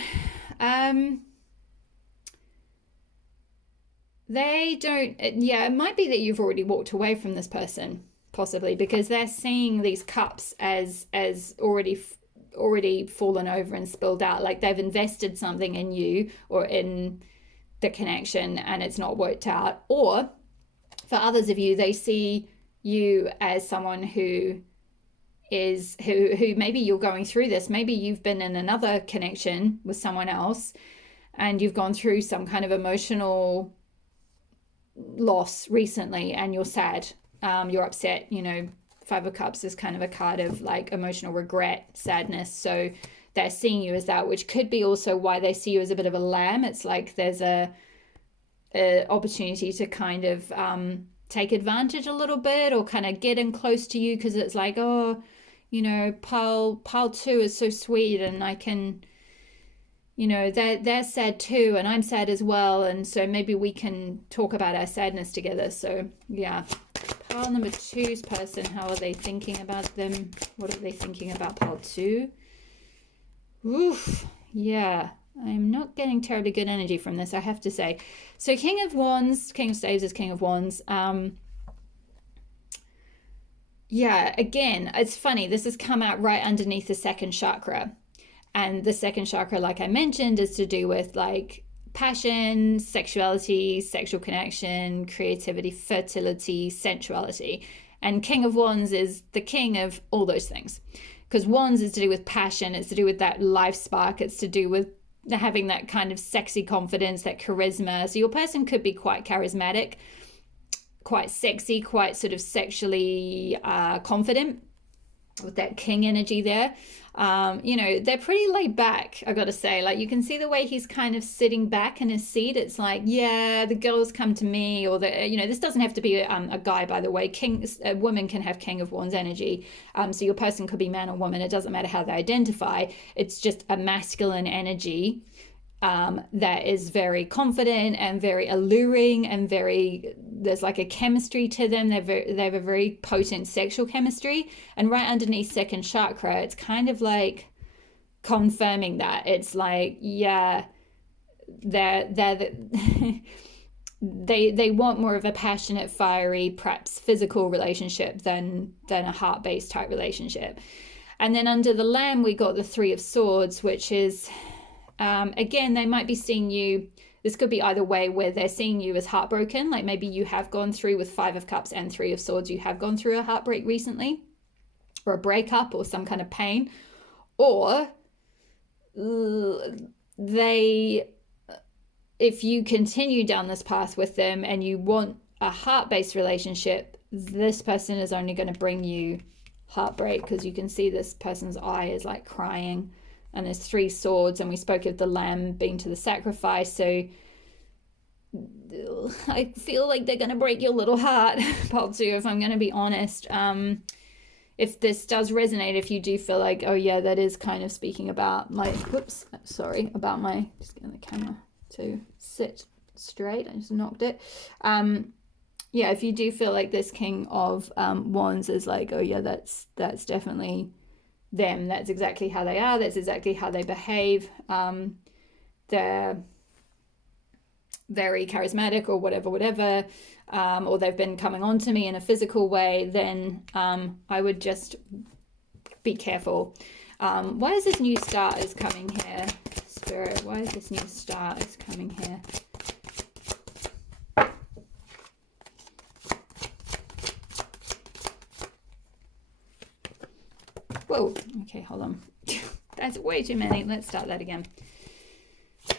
they don't, it might be that you've already walked away from this person, possibly, because they're seeing these cups as already fallen over and spilled out. Like they've invested something in you or in the connection, and it's not worked out. Or for others of you, they see you as someone who maybe you're going through this. Maybe you've been in another connection with someone else, and you've gone through some kind of emotional loss recently, and you're sad, you're upset. 5 of Cups is kind of a card of like emotional regret, sadness. So they're seeing you as that, which could be also why they see you as a bit of a lamb. It's like there's a opportunity to kind of take advantage a little bit, or kind of get in close to you, because it's like, oh, pile two is so sweet, and I can, they're sad too, and I'm sad as well, and so maybe we can talk about our sadness together. So yeah, pile number two's person, how are they thinking about them? What are they thinking about pile two? Oof, yeah, I'm not getting terribly good energy from this, I have to say. So King of Wands, King of Staves is King of Wands. Yeah, again, it's funny. This has come out right underneath the second chakra. And the second chakra, like I mentioned, is to do with like passion, sexuality, sexual connection, creativity, fertility, sensuality. And King of Wands is the king of all those things. Because Wands is to do with passion. It's to do with that life spark. It's to do with having that kind of sexy confidence, that charisma. So your person could be quite charismatic, quite sexy, quite sort of sexually confident, with that king energy there. They're pretty laid back, I gotta say. Like, you can see the way he's kind of sitting back in his seat. It's like, yeah, the girls come to me, or this doesn't have to be a guy, by the way. A woman can have King of Wands energy. So your person could be man or woman. It doesn't matter how they identify. It's just a masculine energy that is very confident and very alluring, and there's like a chemistry to them. They have a very potent sexual chemistry. And right underneath second chakra, it's kind of like confirming that. It's like, yeah, they're the, they want more of a passionate, fiery, perhaps physical relationship than a heart-based type relationship. And then under the Lamb, we got the Three of Swords, which is, again, they might be seeing you, this could be either way, where they're seeing you as heartbroken, like maybe you have gone through with Five of Cups and Three of Swords, you have gone through a heartbreak recently, or a breakup, or some kind of pain, or if you continue down this path with them and you want a heart-based relationship, this person is only going to bring you heartbreak, because you can see this person's eye is like crying, and there's Three Swords, and we spoke of the Lamb being to the sacrifice. So I feel like they're going to break your little heart, part two, if I'm going to be honest. If this does resonate, if you do feel like, oh yeah, that is kind of speaking about my, about my, just getting the camera to sit straight, I just knocked it. Yeah, if you do feel like this King of Wands is like, oh yeah, that's definitely them, that's exactly how they are, that's exactly how they behave, they're very charismatic or whatever, or they've been coming on to me in a physical way, then I would just be careful. Why is this new start is coming here, Spirit? Why is this new start is coming here? Whoa, okay, hold on. That's way too many. Let's start that again.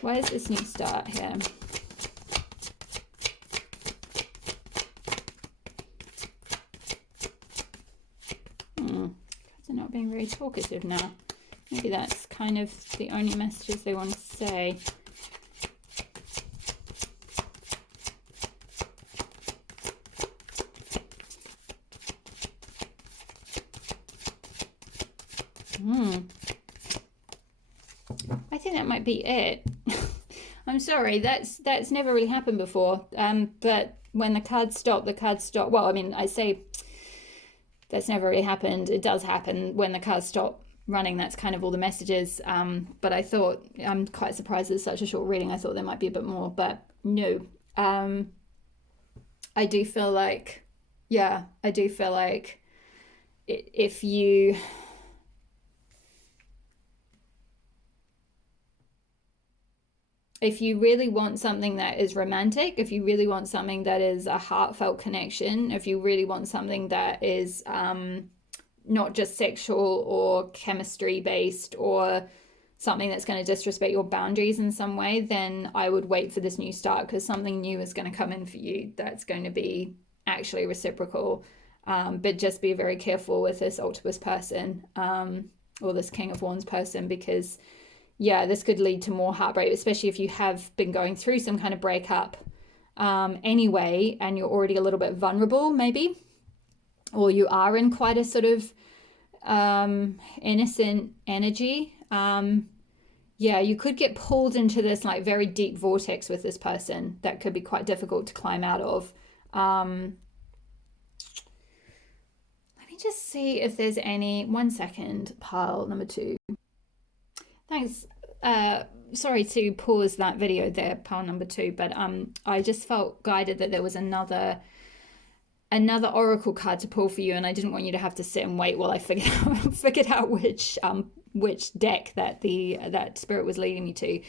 Why is this new start here? They're not being very talkative now. Maybe that's kind of the only messages they want to say. I think that might be it. I'm sorry, that's never really happened before. But when the cards stop, well, I mean, I say that's never really happened. It does happen when the cards stop running. That's kind of all the messages. But I thought, I'm quite surprised it's such a short reading. I thought there might be a bit more, but no. I do feel like, if you really want something that is romantic, if you really want something that is a heartfelt connection, if you really want something that is not just sexual or chemistry based, or something that's going to disrespect your boundaries in some way, then I would wait for this new start, because something new is going to come in for you that's going to be actually reciprocal. But just be very careful with this octopus person, or this King of Wands person, because yeah, this could lead to more heartbreak, especially if you have been going through some kind of breakup anyway, and you're already a little bit vulnerable maybe, or you are in quite a sort of innocent energy. Yeah, you could get pulled into this like very deep vortex with this person that could be quite difficult to climb out of. Let me just see if there's any, 1 second, pile number 2. Thanks. Sorry to pause that video there, pile number 2, but I just felt guided that there was another oracle card to pull for you, and I didn't want you to have to sit and wait while I figured out which deck that spirit was leading me to.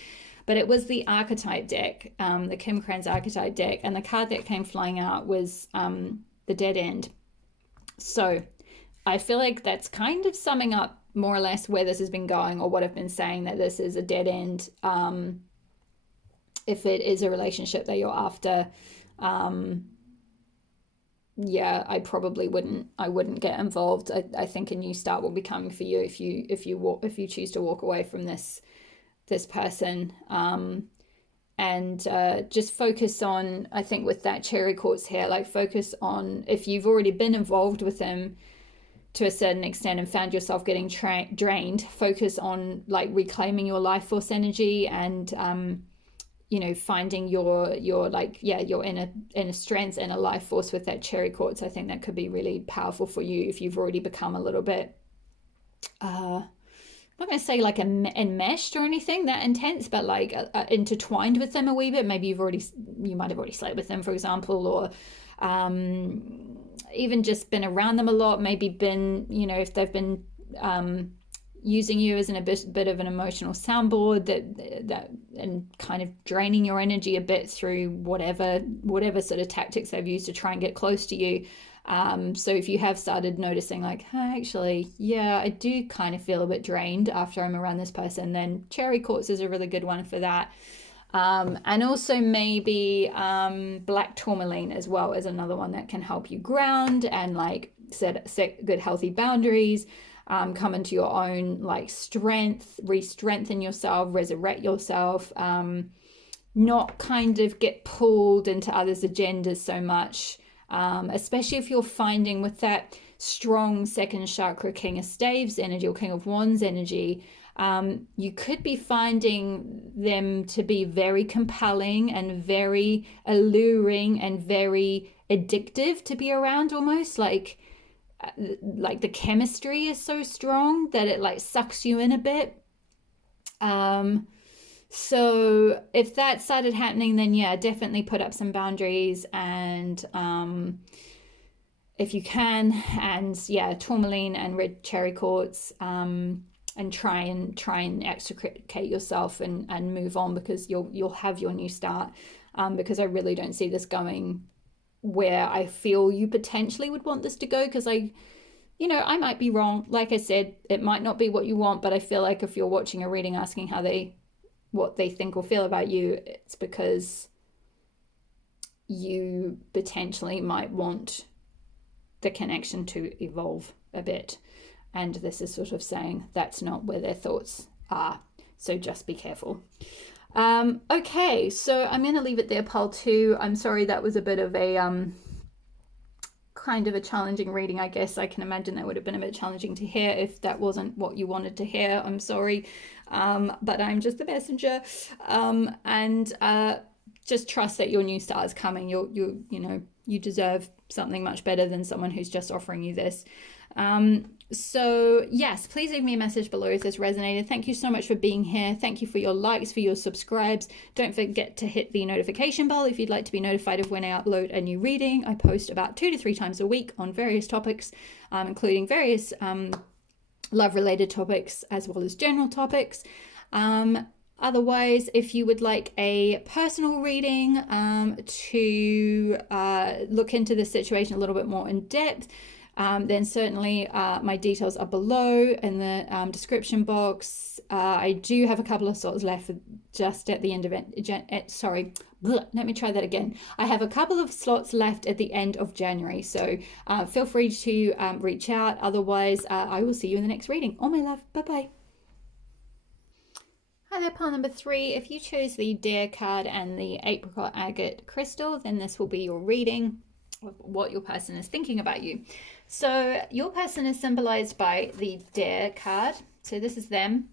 But it was the archetype deck, the Kim Kranz archetype deck, and the card that came flying out was the Dead End. So I feel like that's kind of summing up more or less where this has been going, or what I've been saying, that this is a dead end. If it is a relationship that you're after, yeah, I probably wouldn't get involved. I think a new start will be coming for you if you choose to walk away from this person. And just focus on, I think with that cherry quartz here, like focus on, if you've already been involved with them to a certain extent and found yourself getting drained, focus on like reclaiming your life force energy, and finding your inner strength and a life force with that cherry quartz. I think that could be really powerful for you if you've already become a little bit not going to say like enmeshed or anything that intense, but like intertwined with them a wee bit. Maybe you might have already slept with them, for example, or even just been around them a lot. Maybe been, you know, if they've been using you as a bit of an emotional soundboard that and kind of draining your energy a bit through whatever sort of tactics they've used to try and get close to you. So if you have started noticing like, hey, actually, yeah, I do kind of feel a bit drained after I'm around this person, then cherry quartz is a really good one for that. And also maybe black tourmaline as well is another one that can help you ground and like set good healthy boundaries, come into your own like strength, re-strengthen yourself, resurrect yourself, not kind of get pulled into others' agendas so much. Especially if you're finding with that strong second chakra King of Staves energy or King of Wands energy, you could be finding them to be very compelling and very alluring and very addictive to be around, almost like the chemistry is so strong that it like sucks you in a bit. So if that started happening, then yeah, definitely put up some boundaries and if you can, and yeah, tourmaline and red cherry quartz, and try and extricate yourself and move on, because you'll have your new start. Because I really don't see this going where I feel you potentially would want this to go, because I might be wrong. Like I said, it might not be what you want, but I feel like if you're watching a reading asking what they think or feel about you, it's because you potentially might want the connection to evolve a bit. And this is sort of saying that's not where their thoughts are. So just be careful. Okay, so I'm going to leave it there, pile 2. I'm sorry that was a bit of a kind of a challenging reading. I guess I can imagine that would have been a bit challenging to hear if that wasn't what you wanted to hear. I'm sorry, but I'm just the messenger, and just trust that your new start is coming. You deserve something much better than someone who's just offering you this. So yes, please leave me a message below if this resonated. Thank you so much for being here. Thank you for your likes, for your subscribes. Don't forget to hit the notification bell if you'd like to be notified of when I upload a new reading. I post about 2 to 3 times a week on various topics, including various love-related topics as well as general topics. Otherwise, if you would like a personal reading to look into the situation a little bit more in depth, then certainly my details are below in the description box. I do have a couple of slots left just at the end of it. Sorry, let me try that again. I have a couple of slots left at the end of January, so feel free to reach out. Otherwise, I will see you in the next reading. Oh, my love. Bye-bye. Hi there, pile number 3. If you chose the Dare card and the Apricot Agate crystal, then this will be your reading of what your person is thinking about you. So your person is symbolized by the Dare card. So this is them.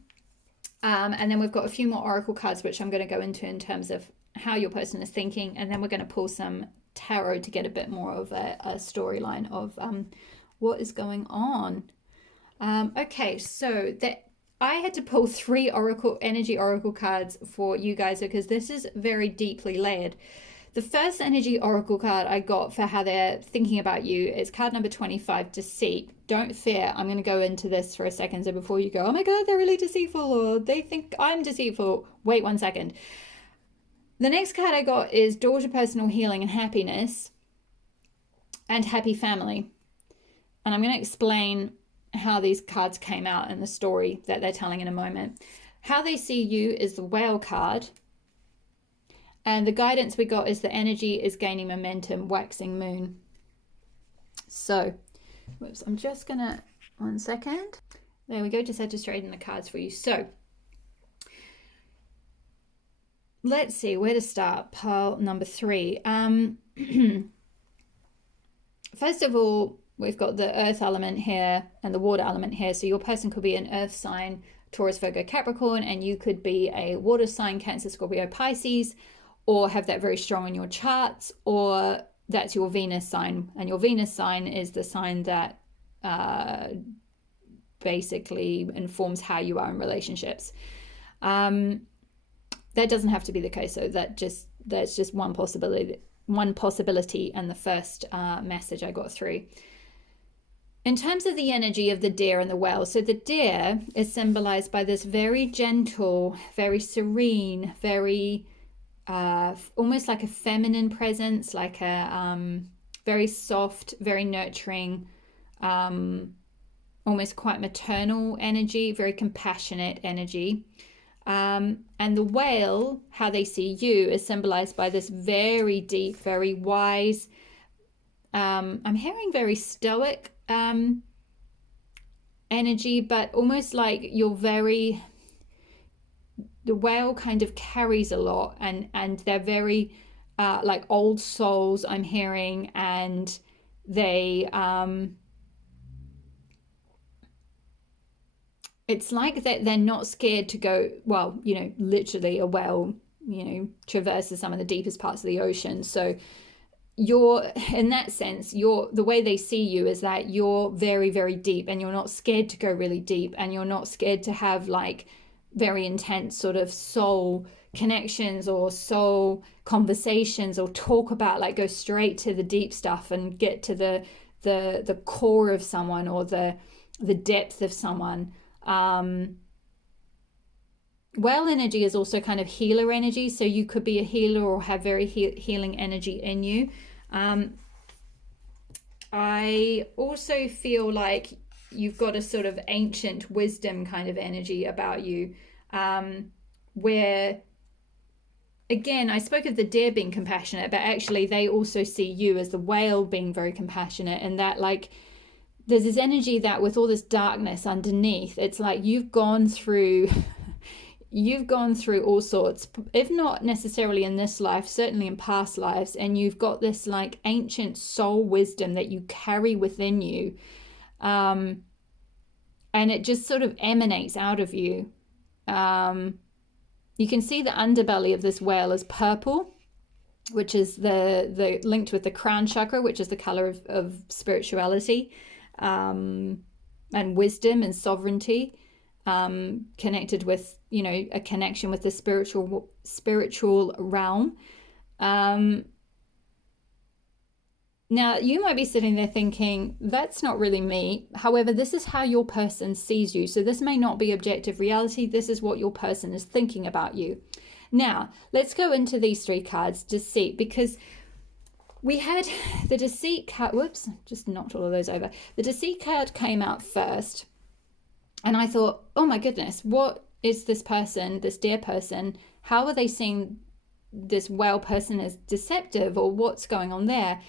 And then we've got a few more oracle cards, which I'm going to go into in terms of how your person is thinking. And then we're going to pull some tarot to get a bit more of a storyline of what is going on. Okay, so I had to pull 3 energy oracle cards for you guys because this is very deeply layered. The first energy oracle card I got for how they're thinking about you is card number 25, Deceit. Don't fear. I'm going to go into this for a second. So before you go, oh my God, they're really deceitful, or they think I'm deceitful. Wait 1 second. The next card I got is Door to Personal Healing and Happiness and Happy Family. And I'm going to explain how these cards came out and the story that they're telling in a moment. How they see you is the Whale card. And the guidance we got is the energy is gaining momentum, waxing moon. So, whoops, I'm just going to, 1 second. There we go, just had to straighten the cards for you. So, let's see where to start. Pile number 3. First of all, we've got the earth element here and the water element here. So your person could be an earth sign, Taurus, Virgo, Capricorn, and you could be a water sign, Cancer, Scorpio, Pisces, or have that very strong in your charts, or that's your Venus sign. And your Venus sign is the sign that basically informs how you are in relationships. That doesn't have to be the case, so that's just one possibility, and the first message I got through. In terms of the energy of the deer and the whale, so the deer is symbolized by this very gentle, very serene, very almost like a feminine presence, like a very soft, very nurturing, almost quite maternal energy, very compassionate energy. And the whale, how they see you, is symbolized by this very deep, very wise, I'm hearing very stoic energy, but almost like the whale kind of carries a lot, and they're very like old souls, I'm hearing, and they it's like that they're not scared to go, well, literally a whale, traverses some of the deepest parts of the ocean. So you're, in that sense, the way they see you is that you're very, very deep, and you're not scared to go really deep, and you're not scared to have like very intense sort of soul connections or soul conversations, or talk about, like, go straight to the deep stuff and get to the core of someone, or the depth of someone. Whale energy is also kind of healer energy, so you could be a healer or have very healing energy in you. I also feel like you've got a sort of ancient wisdom kind of energy about you, where, again, I spoke of the deer being compassionate, but actually they also see you as the whale being very compassionate, and that, like, there's this energy that with all this darkness underneath, it's like you've gone through all sorts, if not necessarily in this life, certainly in past lives, and you've got this like ancient soul wisdom that you carry within you, and it just sort of emanates out of you. You can see the underbelly of this whale is purple, which is the linked with the crown chakra, which is the color of spirituality, and wisdom and sovereignty, connected with, a connection with the spiritual realm. Now, you might be sitting there thinking, that's not really me. However, this is how your person sees you. So this may not be objective reality. This is what your person is thinking about you. Now, let's go into these three cards, deceit, because we had the deceit card. Whoops, just knocked all of those over. The deceit card came out first. And I thought, oh my goodness, what is this person, this dear person? How are they seeing this whale person as deceptive, or what's going on there?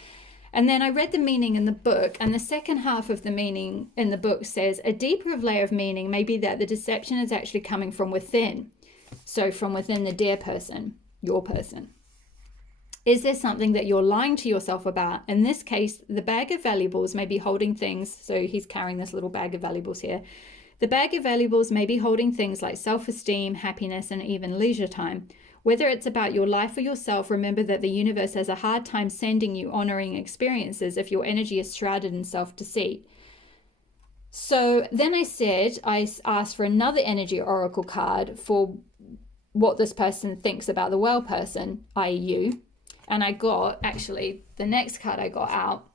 And then I read the meaning in the book, and the second half of the meaning in the book says, a deeper layer of meaning may be that the deception is actually coming from within. So from within the dear person, your person. Is there something that you're lying to yourself about? In this case, the bag of valuables may be holding things. So he's carrying this little bag of valuables here. The bag of valuables may be holding things like self-esteem, happiness, and even leisure time. Whether it's about your life or yourself, remember that the universe has a hard time sending you honoring experiences if your energy is shrouded in self-deceit. So then I asked for another energy oracle card for what this person thinks about the well person, i.e. you. And I got, actually, the next card I got out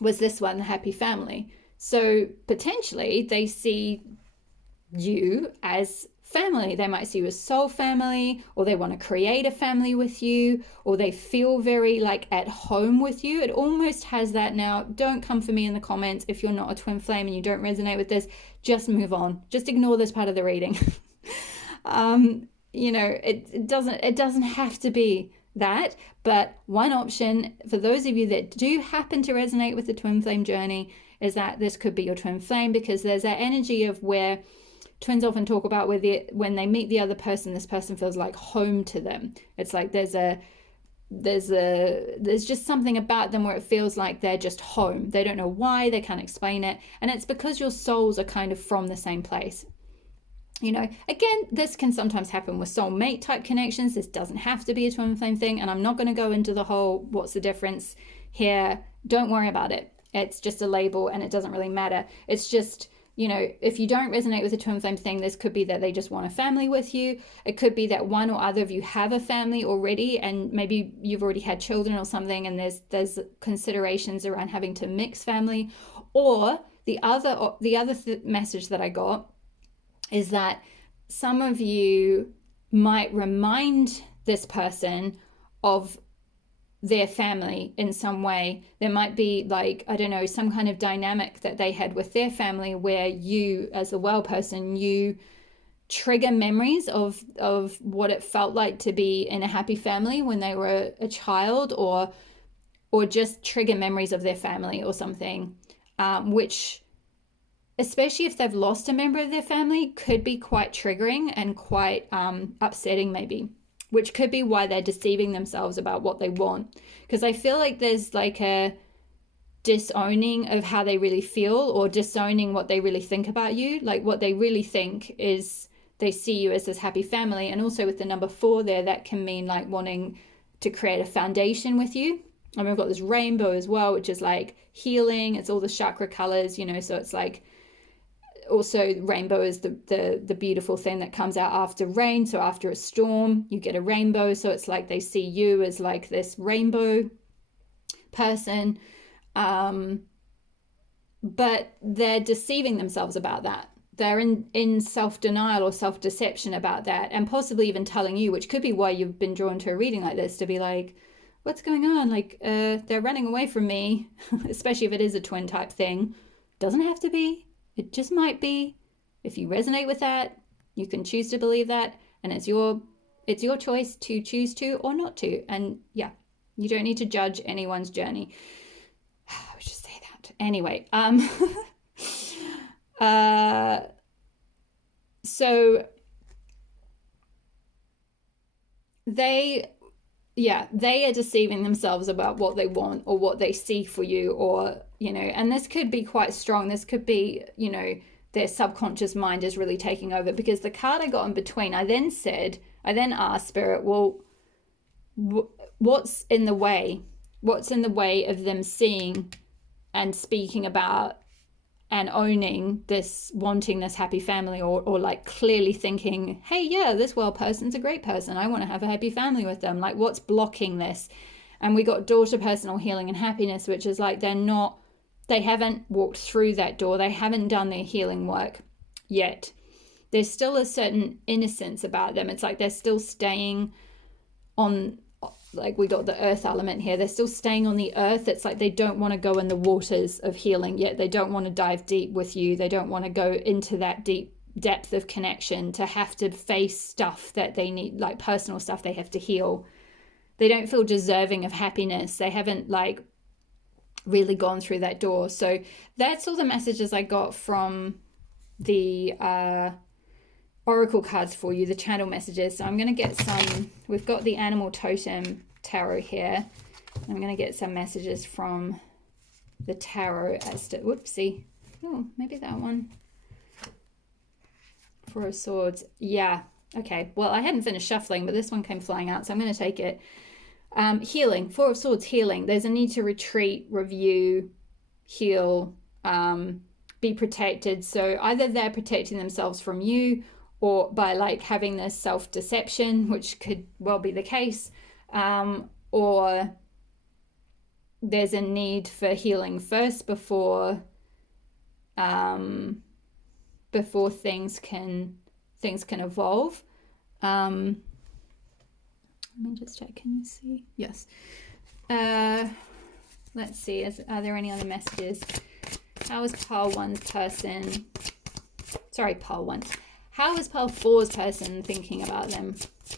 was this one, the happy family. So potentially they see you as family. They might see you as soul family, or they want to create a family with you, or they feel very like at home with you. It almost has that. Now, don't come for me in the comments if you're not a twin flame and you don't resonate with this. Just move on. Just ignore this part of the reading. It doesn't have to be that, but one option for those of you that do happen to resonate with the twin flame journey is that this could be your twin flame, because there's that energy of where twins often talk about when they meet the other person, this person feels like home to them. It's like there's just something about them where it feels like they're just home. They don't know why, they can't explain it, and it's because your souls are kind of from the same place. Again, this can sometimes happen with soulmate type connections. This doesn't have to be a twin flame thing, and I'm not going to go into the whole what's the difference here. Don't worry about it. It's just a label, and it doesn't really matter. It's just you know, if you don't resonate with the twin flame thing, this could be that they just want a family with you. It could be that one or other of you have a family already, and maybe you've already had children or something, and there's considerations around having to mix family. Or the other message that I got is that some of you might remind this person of their family in some way. There might be, like, I don't know, some kind of dynamic that they had with their family where you, as a well person, you trigger memories of what it felt like to be in a happy family when they were a child, or just trigger memories of their family or something, which, especially if they've lost a member of their family, could be quite triggering and quite upsetting maybe, which could be why they're deceiving themselves about what they want. Because I feel like there's like a disowning of how they really feel, or disowning what they really think about you. Like what they really think is they see you as this happy family. And also with the number 4 there, that can mean like wanting to create a foundation with you. And we've got this rainbow as well, which is like healing. It's all the chakra colors, you know, so it's like, also rainbow is the beautiful thing that comes out after rain. So after a storm you get a rainbow, so it's like they see you as like this rainbow person, but they're deceiving themselves about that. They're in self-denial or self-deception about that, and possibly even telling you, which could be why you've been drawn to a reading like this, to be like, what's going on? Like they're running away from me. Especially if it is a twin type thing. Doesn't have to be. It just might be. If you resonate with that, you can choose to believe that, and it's your choice to choose to or not to. And yeah, you don't need to judge anyone's journey. I would just say that. Anyway, so they are deceiving themselves about what they want or what they see for you, or, you know, and this could be quite strong. This could be, you know, their subconscious mind is really taking over. Because the card I got in between, I then asked Spirit, well, what's in the way? What's in the way of them seeing and speaking about and owning this, wanting this happy family, or like clearly thinking, hey, yeah, this well person's a great person, I want to have a happy family with them. Like, what's blocking this? And we got daughter, personal healing and happiness, which is like they haven't walked through that door. They haven't done their healing work yet. There's still a certain innocence about them. It's like they're still staying on, like we got the earth element here. They're still staying on the earth. It's like they don't want to go in the waters of healing yet. They don't want to dive deep with you. They don't want to go into that deep depth of connection to have to face stuff that they need, like personal stuff they have to heal. They don't feel deserving of happiness. They haven't like really gone through that door. So that's all the messages I got from the oracle cards for you, the channel messages. So I'm going to get some, we've got the animal totem tarot here. I'm going to get some messages from the tarot as to, whoopsie. Oh, maybe that one. 4 of Swords. Yeah. Okay. Well, I hadn't finished shuffling, but this one came flying out, so I'm going to take it. Healing. 4 of Swords, healing. There's a need to retreat, review, heal, be protected. So either they're protecting themselves from you, or by like having this self-deception, which could well be the case, or there's a need for healing first before things can evolve. Let me just check. Can you see? Yes. Let's see. Are there any other messages? How is Pile 1's person? Sorry, Pile 1. How is Pile 4's person thinking about them?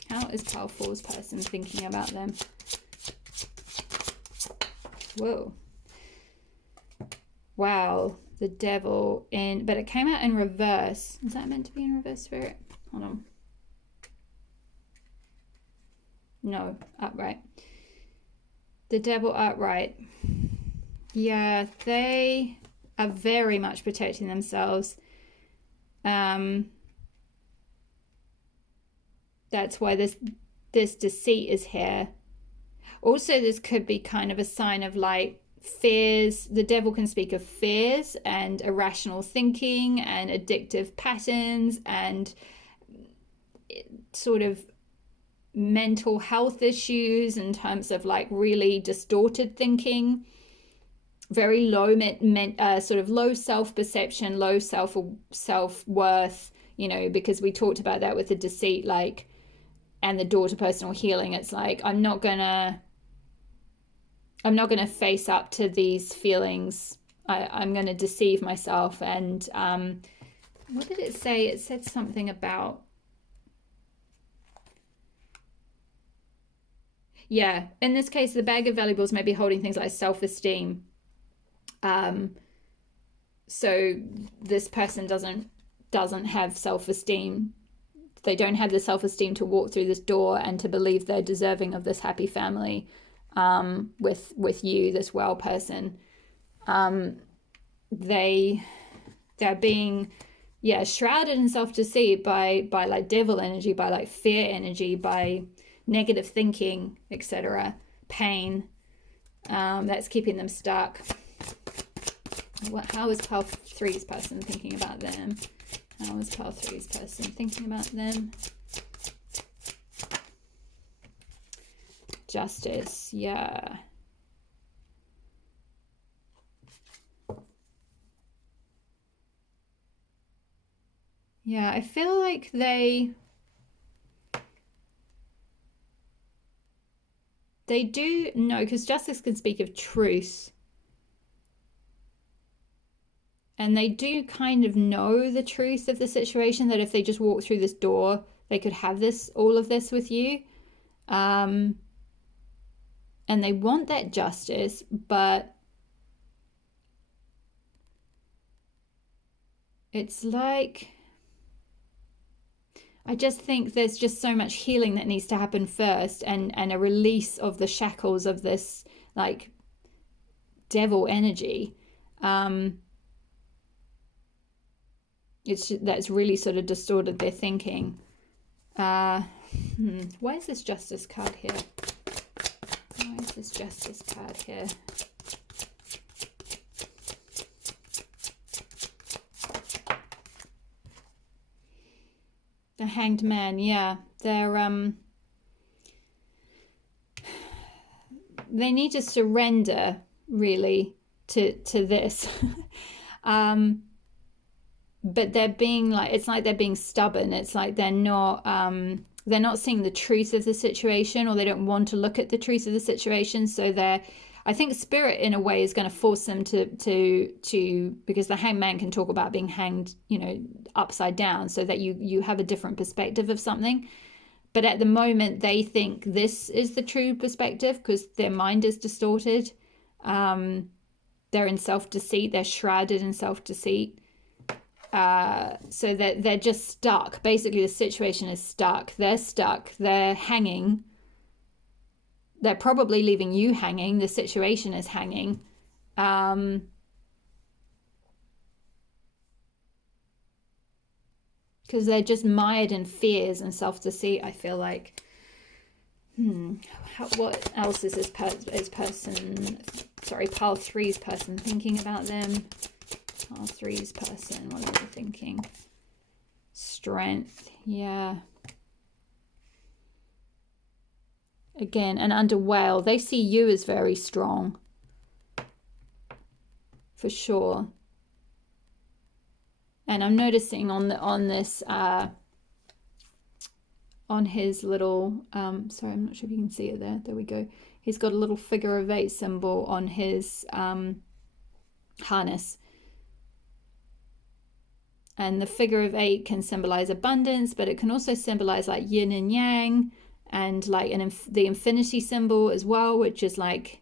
How is Pile 4's person thinking about them? Whoa. Wow. The Devil in... But it came out in reverse. Is that meant to be in reverse, Spirit? Hold on. No. Upright. The Devil upright. Yeah, they are very much protecting themselves. That's why this deceit is here. Also, this could be kind of a sign of like fears. The devil can speak of fears and irrational thinking and addictive patterns and sort of mental health issues in terms of like really distorted thinking, very low sort of low self-perception, low self-worth, you know, because we talked about that with the deceit, like, and the door to personal healing. It's like, I'm not gonna face up to these feelings. I'm gonna deceive myself. And what did it say? It said something about, yeah, in this case, the bag of valuables may be holding things like self-esteem. So this person doesn't have self-esteem. They don't have the self-esteem to walk through this door and to believe they're deserving of this happy family with you, this well person. They're being, yeah, shrouded in self-deceit by like devil energy, by like fear energy, by negative thinking, etc. Pain. That's keeping them stuck. How is Pile 3's person thinking about them? How is Pile 3's person thinking about them? Justice, yeah. Yeah, I feel like they do know, because justice can speak of truth. And they do kind of know the truth of the situation, that if they just walk through this door, they could have all of this with you. And they want that justice, but it's like, I just think there's just so much healing that needs to happen first, and a release of the shackles of this like devil energy. That's really sort of distorted their thinking. Why is this justice card here? Why is this justice card here? The Hanged Man, yeah. They need to surrender really to this. But they're being like, it's like they're being stubborn. It's like they're not seeing the truth of the situation, or they don't want to look at the truth of the situation. So I think spirit in a way is going to force them to because the Hanged Man can talk about being hanged, you know, upside down, so that you have a different perspective of something. But at the moment they think this is the true perspective because their mind is distorted. They're in self-deceit. They're shrouded in self-deceit. So that they're just stuck. Basically, the situation is stuck. They're stuck. They're hanging. They're probably leaving you hanging. The situation is hanging. Because they're just mired in fears and self-deceit, I feel like. What else is this person, sorry, Pile 3's person thinking about them? Pile 3's person, what are they thinking? Strength, yeah. Again, and under Whale, they see you as very strong. For sure. And I'm noticing on his little, sorry, I'm not sure if you can see it there. There we go. He's got a little figure of 8 symbol on his harness. And the figure of 8 can symbolize abundance, but it can also symbolize like yin and yang, and like the infinity symbol as well, which is like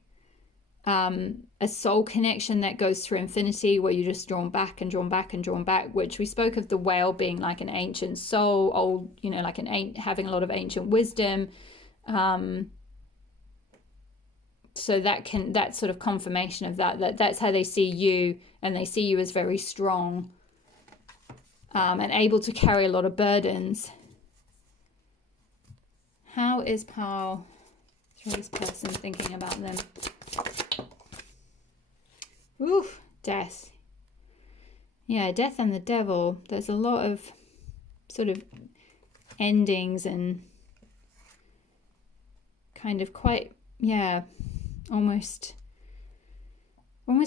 a soul connection that goes through infinity, where you're just drawn back and drawn back and drawn back, which we spoke of the whale being like an ancient soul, old, you know, like having a lot of ancient wisdom. So that's sort of confirmation of that's how they see you, and they see you as very strong, and able to carry a lot of burdens. How is Pile 3's person thinking about them? Oof, death. Yeah, death and the devil. There's a lot of sort of endings and kind of quite, yeah, almost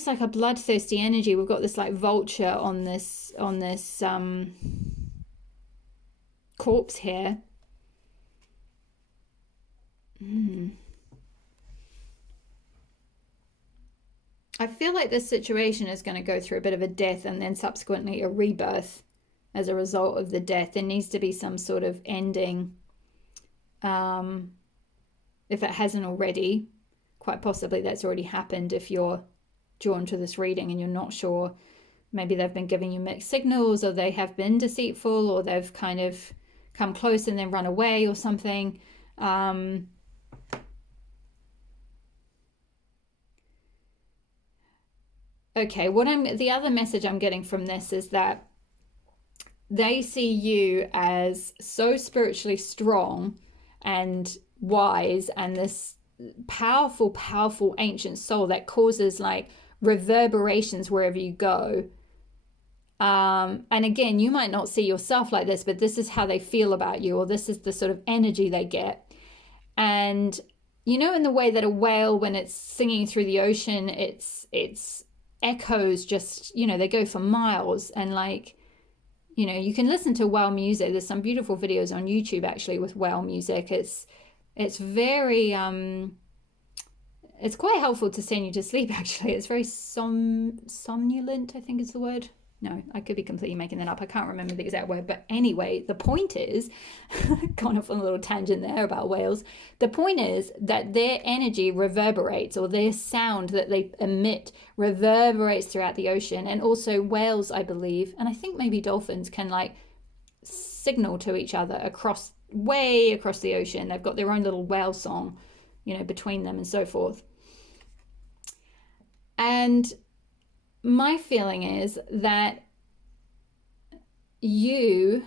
like a bloodthirsty energy. We've got this like vulture on this corpse here. I feel like this situation is going to go through a bit of a death and then subsequently a rebirth as a result of the death. There needs to be some sort of ending, if it hasn't already. Quite possibly that's already happened if you're drawn to this reading and you're not sure. Maybe they've been giving you mixed signals, or they have been deceitful, or they've kind of come close and then run away or something. Okay, the other message I'm getting from this is that they see you as so spiritually strong and wise, and this powerful, powerful ancient soul that causes like reverberations wherever you go. And again, you might not see yourself like this, but this is how they feel about you, or this is the sort of energy they get. And you know, in the way that a whale, when it's singing through the ocean, it's echoes just, you know, they go for miles. And like, you know, you can listen to whale music. There's some beautiful videos on YouTube actually with whale music. It's very it's quite helpful to send you to sleep actually. It's very somnolent, I think is the word. No, I could be completely making that up. I can't remember the exact word. But anyway, the point is, gone off on a little tangent there about whales. The point is that their energy reverberates, or their sound that they emit reverberates throughout the ocean. And also whales, I believe, and I think maybe dolphins can like signal to each other way across the ocean. They've got their own little whale song, you know, between them and so forth. And my feeling is that you,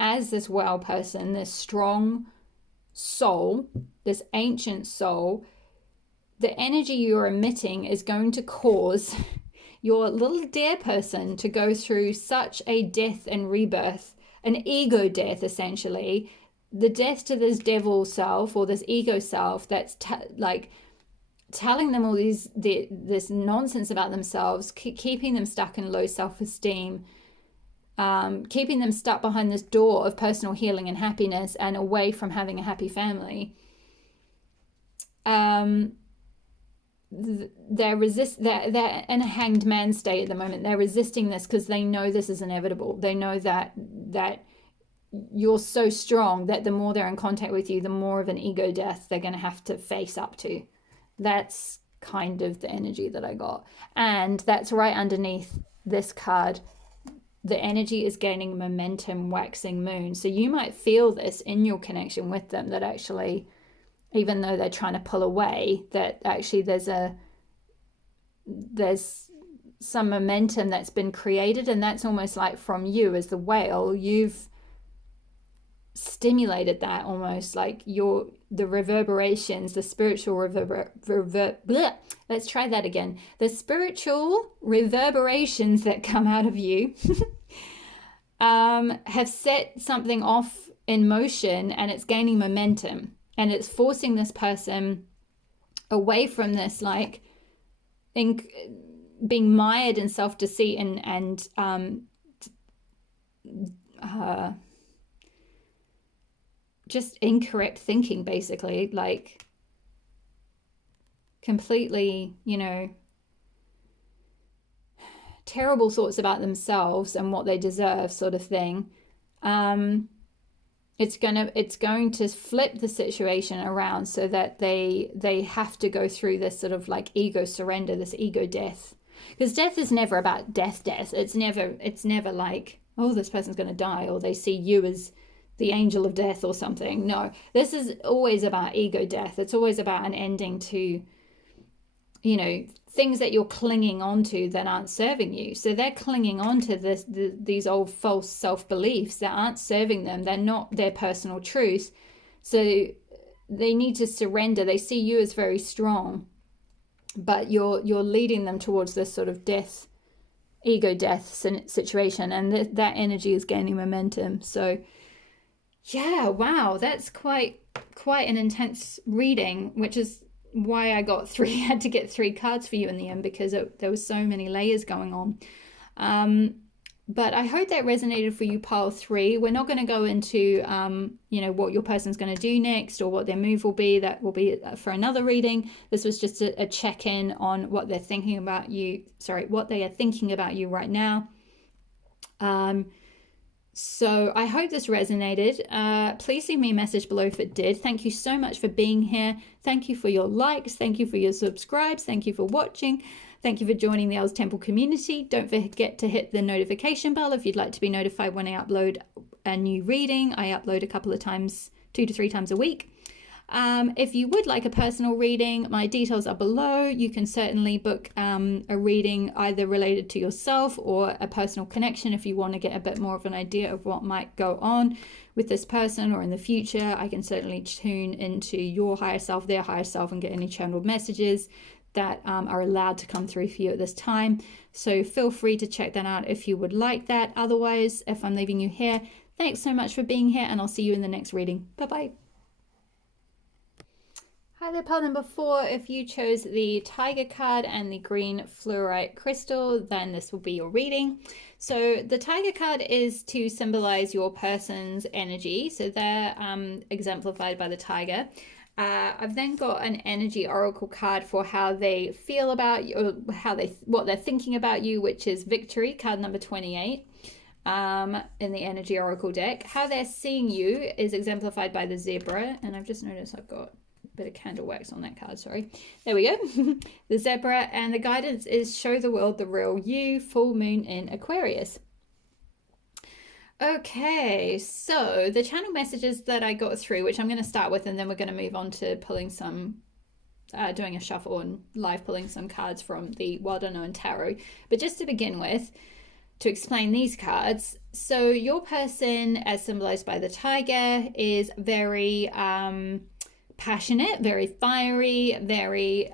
as this whale person, this strong soul, this ancient soul, the energy you're emitting is going to cause your little dear person to go through such a death and rebirth, an ego death essentially, the death to this devil self or this ego self that's like telling them all this nonsense about themselves, keeping them stuck in low self-esteem, keeping them stuck behind this door of personal healing and happiness and away from having a happy family. They're in a hanged man state at the moment. They're resisting this because they know this is inevitable. They know that you're so strong that the more they're in contact with you, the more of an ego death they're going to have to face up to. That's kind of the energy that I got. And that's right underneath this card. The energy is gaining momentum, waxing moon. So you might feel this in your connection with them, that actually, even though they're trying to pull away, that actually there's some momentum that's been created. And that's almost like from you as the whale, you've stimulated that, almost like the reverberations, the spiritual let's try that again. The spiritual reverberations that come out of you have set something off in motion, and it's gaining momentum, and it's forcing this person away from this, like being mired in self-deceit and just incorrect thinking, basically, like completely, you know, terrible thoughts about themselves and what they deserve, sort of thing. It's going to flip the situation around so that they have to go through this sort of like ego surrender, this ego death. Because death is never about death. It's never like, oh, this person's going to die, or they see you as the angel of death or something. No, this is always about ego death. It's always about an ending to, you know, things that you're clinging onto that aren't serving you. So they're clinging onto these old false self-beliefs that aren't serving them. They're not their personal truth. So they need to surrender. They see you as very strong. but you're leading them towards this sort of death, ego death situation, and that energy is gaining momentum. So yeah, wow, that's quite an intense reading, which is why I got had to get 3 cards for you in the end, because there was so many layers going on. But I hope that resonated for you, pile 3. We're not going to go into, what your person's going to do next or what their move will be. That will be for another reading. This was just a check-in on what they're thinking about you. Sorry, what they are thinking about you right now. So I hope this resonated. Please leave me a message below if it did. Thank you so much for being here. Thank you for your likes. Thank you for your subscribes. Thank you for watching. Thank you for joining the Elle's Temple community. Don't forget to hit the notification bell if you'd like to be notified when I upload a new reading. I upload a couple of times, 2 to 3 times a week. If you would like a personal reading, my details are below. You can certainly book a reading either related to yourself or a personal connection if you want to get a bit more of an idea of what might go on with this person or in the future. I can certainly tune into your higher self, their higher self, and get any channeled messages that are allowed to come through for you at this time. So feel free to check that out if you would like that. Otherwise, if I'm leaving you here, thanks so much for being here, and I'll see you in the next reading. Bye-bye. Hi there, pile number 4. If you chose the Tiger card and the green Fluorite crystal, then this will be your reading. So the Tiger card is to symbolize your person's energy. So they're exemplified by the tiger. I've then got an energy oracle card for how they feel about you, or what they're thinking about you, which is Victory, card number 28. In the energy oracle deck. How they're seeing you is exemplified by the zebra, and I've just noticed I've got bit of candle wax on that card, sorry. There we go. The zebra, and the guidance is show the world the real you, full moon in Aquarius. Okay, so the channel messages that I got through, which I'm going to start with, and then we're going to move on to pulling some, doing a shuffle and live pulling some cards from the Wild Unknown Tarot. But just to begin with, to explain these cards, so your person, as symbolized by the tiger, is very passionate, very fiery, very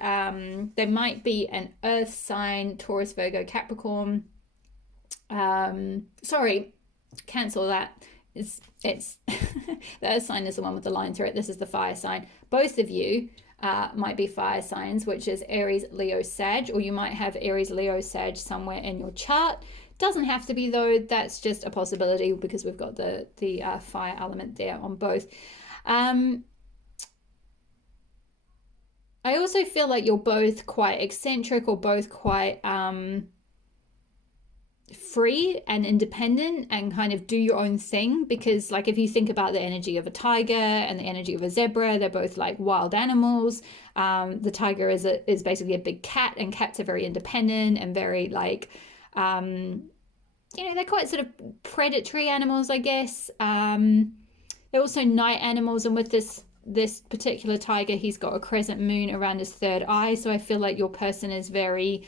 they might be an earth sign, Taurus, Virgo, Capricorn. Sorry, cancel that. It's the earth sign is the one with the line through it. This is the fire sign. Both of you might be fire signs, which is Aries, Leo, Sag, or you might have Aries, Leo, Sag somewhere in your chart. Doesn't have to be though. That's just a possibility because we've got the fire element there on both. I also feel like you're both quite eccentric, or both quite free and independent, and kind of do your own thing, because like if you think about the energy of a tiger and the energy of a zebra, they're both like wild animals. The tiger is basically a big cat, and cats are very independent and very like they're quite sort of predatory animals, I guess. They're also night animals, and with this particular tiger, he's got a crescent moon around his third eye, so I feel like your person is very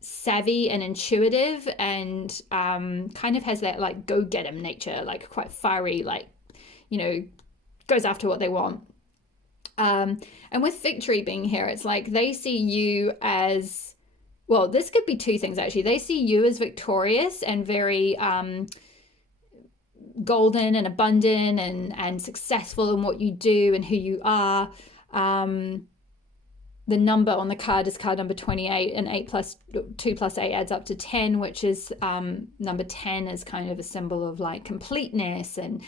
savvy and intuitive, and kind of has that like go get 'em nature, like quite fiery, like goes after what they want. And with Victory being here, it's like they see you as, well, this could be 2 things actually. They see you as victorious and very golden and abundant and successful in what you do and who you are. The number on the card is card number 28, and 2 plus 8 adds up to 10, which is number 10 is kind of a symbol of like completeness. And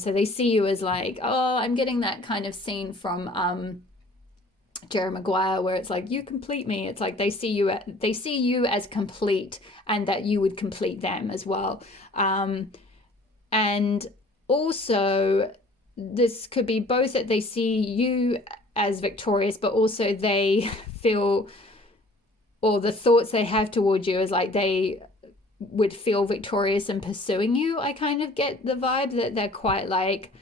so they see you as like, oh, I'm getting that kind of scene from Jerry Maguire where it's like, you complete me. It's like they see you as complete, and that you would complete them as well. And also this could be both that they see you as victorious, but also they feel, or the thoughts they have towards you is like they would feel victorious in pursuing you. I kind of get the vibe that they're quite like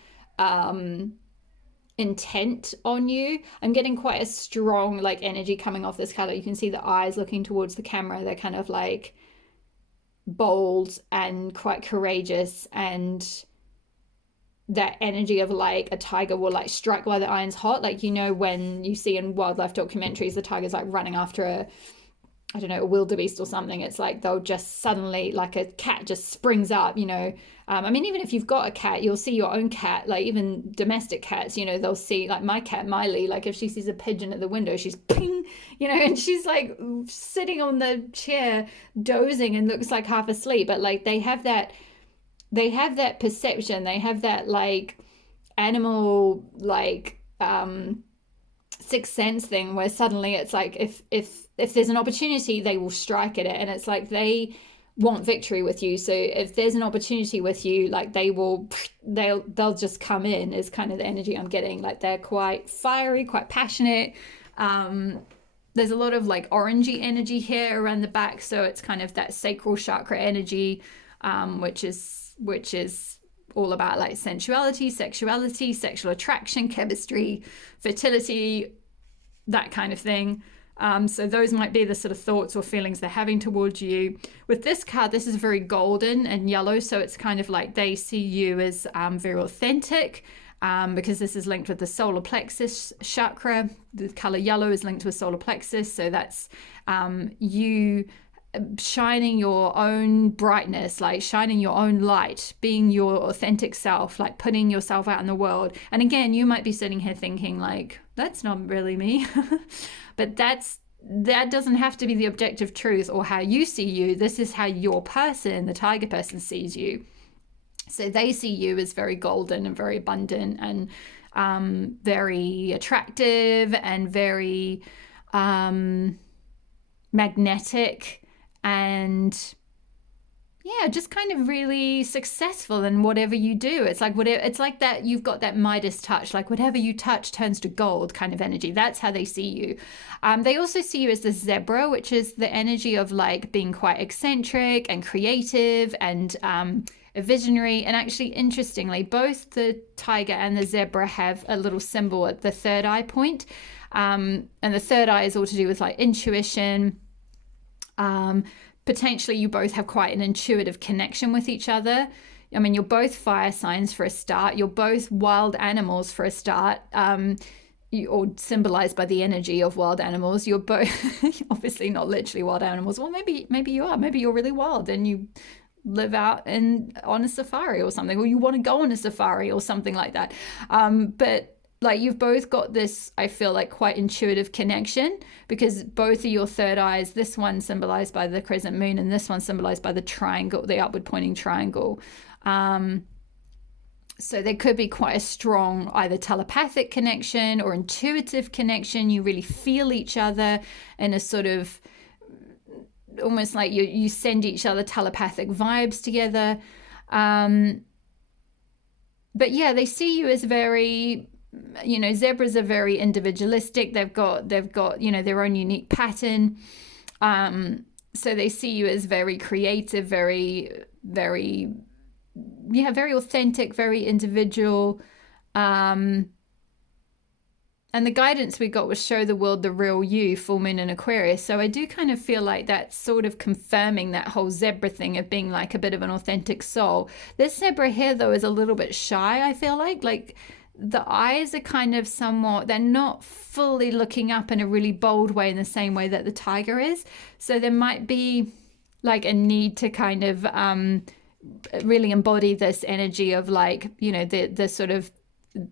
intent on you. I'm getting quite a strong like energy coming off this color. You can see the eyes looking towards the camera. They're kind of like bold and quite courageous, and that energy of like a tiger will like strike while the iron's hot. Like, you know, when you see in wildlife documentaries, the tiger's like running after I don't know, a wildebeest or something. It's like they'll just suddenly, like a cat just springs up, you know. I mean, even if you've got a cat, you'll see your own cat, like even domestic cats, you know, they'll see, like my cat, Miley, like if she sees a pigeon at the window, she's ping, you know, and she's like sitting on the chair dozing and looks like half asleep. But like they have that perception, they have that like animal, like, sixth sense thing where suddenly it's like if there's an opportunity, they will strike at it, and it's like they want victory with you. So if there's an opportunity with you, like they'll just come in, is kind of the energy I'm getting. Like they're quite fiery, quite passionate. There's a lot of like orangey energy here around the back, so it's kind of that sacral chakra energy, which is all about like sensuality, sexuality, sexual attraction, chemistry, fertility, that kind of thing. So those might be the sort of thoughts or feelings they're having towards you. With this card, this is very golden and yellow, so it's kind of like they see you as very authentic, because this is linked with the solar plexus chakra. The color yellow is linked with solar plexus, so that's you shining your own brightness, like shining your own light, being your authentic self, like putting yourself out in the world. And again, you might be sitting here thinking like, that's not really me. But that doesn't have to be the objective truth or how you see you. This is how your person, the tiger person, sees you. So they see you as very golden and very abundant and very attractive and very magnetic, and yeah, just kind of really successful in whatever you do. It's like that you've got that Midas touch, like whatever you touch turns to gold kind of energy. That's how they see you. They also see you as the zebra, which is the energy of like being quite eccentric and creative and a visionary. And actually, interestingly, both the tiger and the zebra have a little symbol at the third eye point. And the third eye is all to do with like intuition. Potentially you both have quite an intuitive connection with each other. I mean, you're both fire signs for a start. You're both wild animals for a start, or symbolized by the energy of wild animals. You're both obviously not literally wild animals. Well, maybe you are. Maybe you're really wild and you live out on a safari or something, or you want to go on a safari or something like that. But like you've both got this, I feel like, quite intuitive connection, because both of your third eyes, this one symbolized by the crescent moon and this one symbolized by the triangle, the upward pointing triangle. So there could be quite a strong either telepathic connection or intuitive connection. You really feel each other in a sort of almost like you send each other telepathic vibes together. But yeah, they see you as very, you know, zebras are very individualistic. They've got, you know, their own unique pattern. So they see you as very creative, very authentic, very individual. And the guidance we got was show the world the real you, full moon in Aquarius. So I do kind of feel like that's sort of confirming that whole zebra thing of being like a bit of an authentic soul. This zebra here, though, is a little bit shy, I feel like the eyes are kind of somewhat, they're not fully looking up in a really bold way in the same way that the tiger is. So there might be like a need to kind of really embody this energy of like, you know, the sort of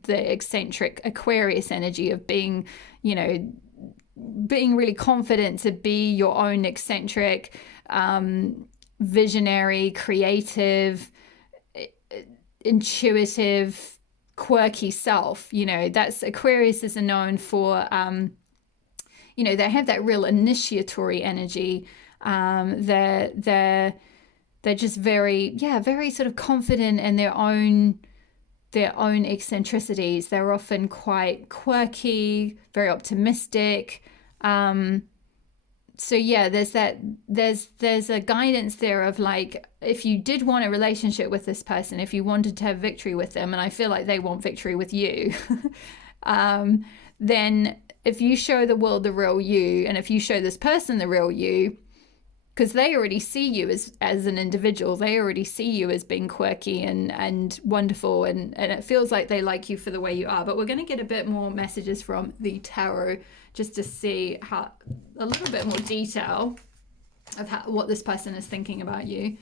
the eccentric Aquarius energy of being, you know, being really confident to be your own eccentric, visionary, creative, intuitive, quirky self. You know, that's Aquarius is known for, you know, they have that real initiatory energy. They're just very sort of confident in their own eccentricities. They're often quite quirky, very optimistic. So yeah, there's a guidance there of like, if you did want a relationship with this person, if you wanted to have victory with them, and I feel like they want victory with you, then if you show the world the real you, and if you show this person the real you, because they already see you as an individual. They already see you as being quirky and wonderful, and it feels like they like you for the way you are. But we're going to get a bit more messages from the tarot just to see how a little bit more detail of what this person is thinking about you.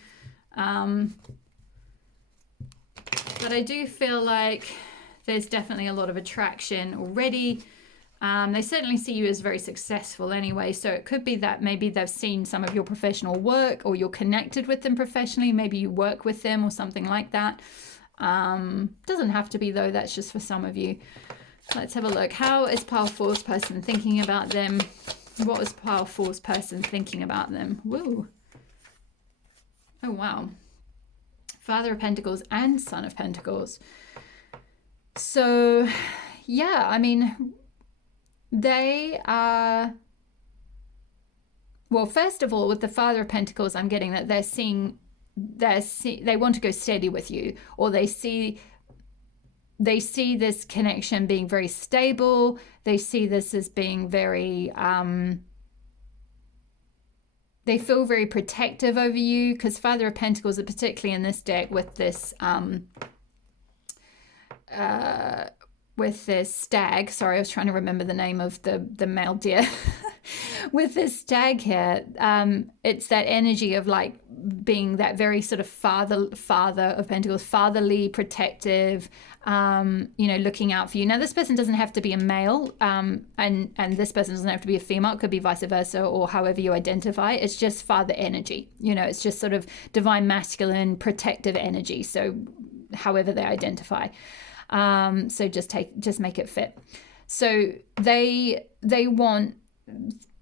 But I do feel like there's definitely a lot of attraction already. They certainly see you as very successful anyway, so it could be that maybe they've seen some of your professional work, or you're connected with them professionally. Maybe you work with them or something like that. Doesn't have to be though, that's just for some of you. Let's have a look. How is Powerful's person thinking about them? What is Powerful's person thinking about them? Woo. Oh wow. Father of Pentacles and Son of Pentacles. So yeah, I mean, they are, well, first of all, with the Father of Pentacles, I'm getting that they want to go steady with you, or they see this connection being very stable. They see this as being very, they feel very protective over you, because Father of Pentacles are particularly in this deck with this, stag. Sorry, I was trying to remember the name of the male deer. With this stag here, it's that energy of like being that very sort of father of Pentacles, fatherly, protective, looking out for you. Now, this person doesn't have to be a male, and this person doesn't have to be a female. It could be vice versa, or however you identify. It's just father energy. It's just sort of divine masculine, protective energy. So however they identify. So just make it fit. So they want,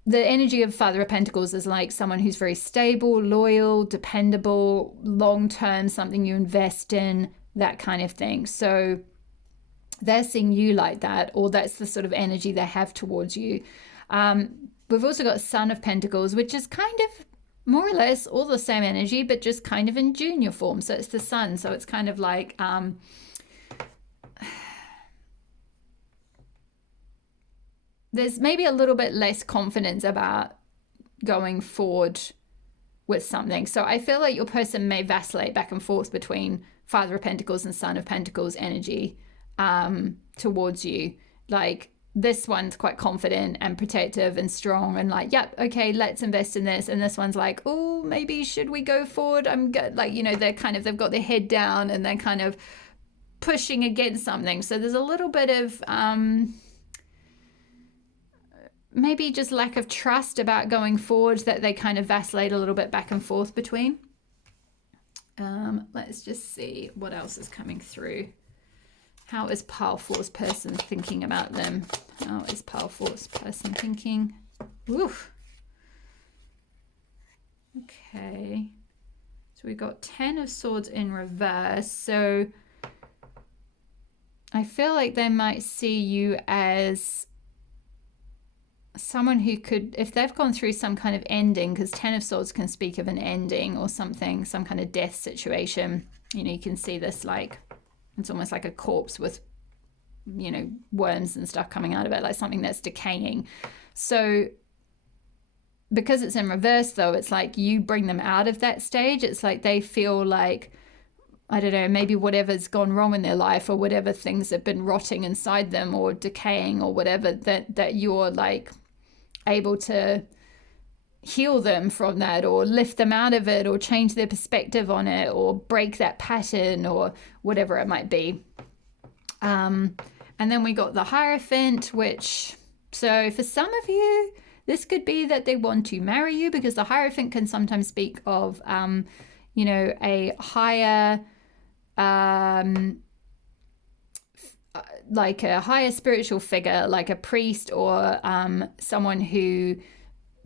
the energy of Father of Pentacles is like someone who's very stable, loyal, dependable, long-term, something you invest in, that kind of thing. So they're seeing you like that, or that's the sort of energy they have towards you. We've also got Son of Pentacles, which is kind of more or less all the same energy, but just kind of in junior form. So it's the Sun. So it's kind of like, there's maybe a little bit less confidence about going forward with something. So I feel like your person may vacillate back and forth between Father of Pentacles and Son of Pentacles energy towards you. Like, this one's quite confident and protective and strong and like, yep, okay, let's invest in this. And this one's like, oh, maybe should we go forward? I'm good. Like, they've got their head down and they're kind of pushing against something. So there's a little bit of maybe just lack of trust about going forward, that they kind of vacillate a little bit back and forth between. Let's just see what else is coming through. How is Powerful's person thinking about them? How is Powerful's person thinking? Oof. Okay. So we got 10 of Swords in reverse. So I feel like they might see you as someone who could, if they've gone through some kind of ending, because 10 of Swords can speak of an ending or something, some kind of death situation. You can see this, like, it's almost like a corpse with, worms and stuff coming out of it, like something that's decaying. So because it's in reverse, though, it's like you bring them out of that stage. It's like they feel like, I don't know, maybe whatever's gone wrong in their life, or whatever things have been rotting inside them or decaying or whatever, that you're like able to heal them from that, or lift them out of it, or change their perspective on it, or break that pattern, or whatever it might be. And then we got the Hierophant, which, so for some of you, this could be that they want to marry you, because the Hierophant can sometimes speak of, a higher, like a higher spiritual figure, like a priest, or someone who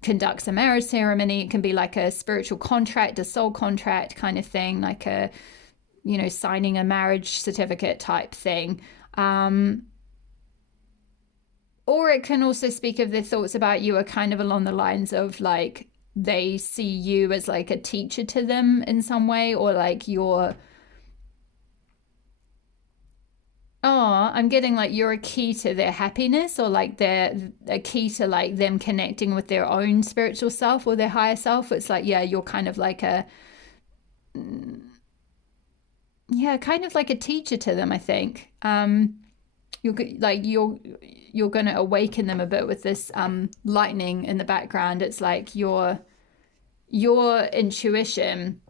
conducts a marriage ceremony. It can be like a spiritual contract, a soul contract kind of thing, like a, signing a marriage certificate type thing. Or it can also speak of their thoughts about you are kind of along the lines of like, they see you as like a teacher to them in some way, or like you're Oh, I'm getting like you're a key to their happiness, or like they're a key to like them connecting with their own spiritual self or their higher self. It's like, yeah, you're kind of like a, yeah, kind of like a teacher to them, I think. You're like you're going to awaken them a bit with this lightning in the background. It's like your intuition.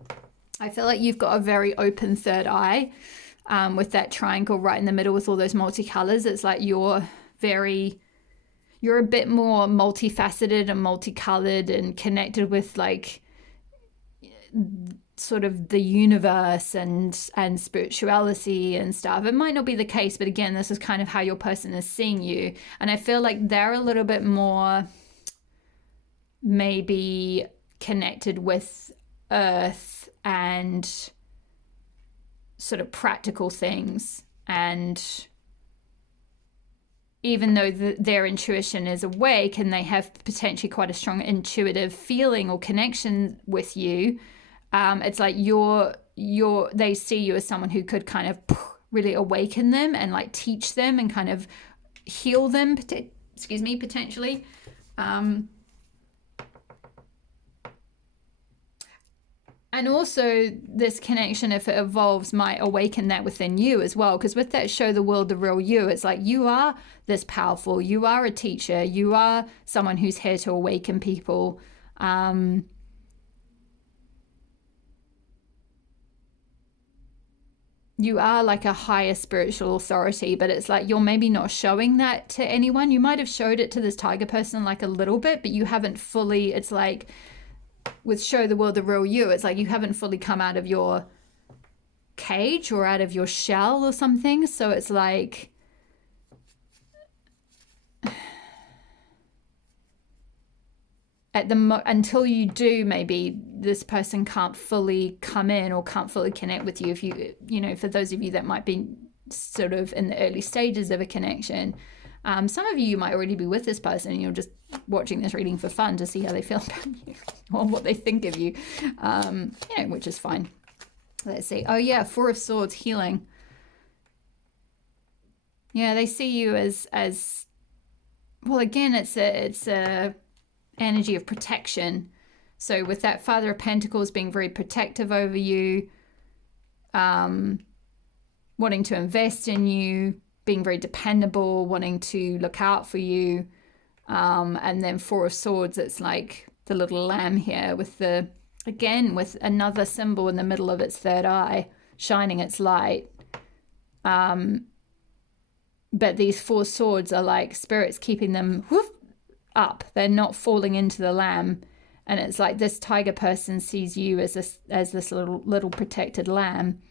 I feel like you've got a very open third eye, with that triangle right in the middle with all those multicolors. It's like you're a bit more multifaceted and multicolored and connected with like sort of the universe and spirituality and stuff. It might not be the case, but again, this is kind of how your person is seeing you. And I feel like they're a little bit more maybe connected with earth and sort of practical things. And even though their intuition is awake and they have potentially quite a strong intuitive feeling or connection with you, it's like they see you as someone who could kind of really awaken them and like teach them and kind of heal them, potentially. And also this connection, if it evolves, might awaken that within you as well. Because with that show the world the real you, it's like you are this powerful, you are a teacher, you are someone who's here to awaken people. You are like a higher spiritual authority, but it's like you're maybe not showing that to anyone. You might have showed it to this tiger person like a little bit, but you haven't fully, it's like with show the world the real you, it's like you haven't fully come out of your cage or out of your shell or something. So it's like until you do, maybe this person can't fully come in or can't fully connect with you. If you know, for those of you that might be sort of in the early stages of a connection, some of you might already be with this person and you're just watching this reading for fun to see how they feel about you or what they think of you, which is fine. Let's see. Oh yeah, Four of Swords, healing. Yeah, they see you as well. Again, it's a energy of protection. So with that Father of Pentacles being very protective over you, wanting to invest in you, being very dependable, wanting to look out for you. And then Four of Swords, it's like the little lamb here with with another symbol in the middle of its third eye, shining its light. But these four swords are like spirits keeping them up. They're not falling into the lamb. And it's like this tiger person sees you as this little protected lamb.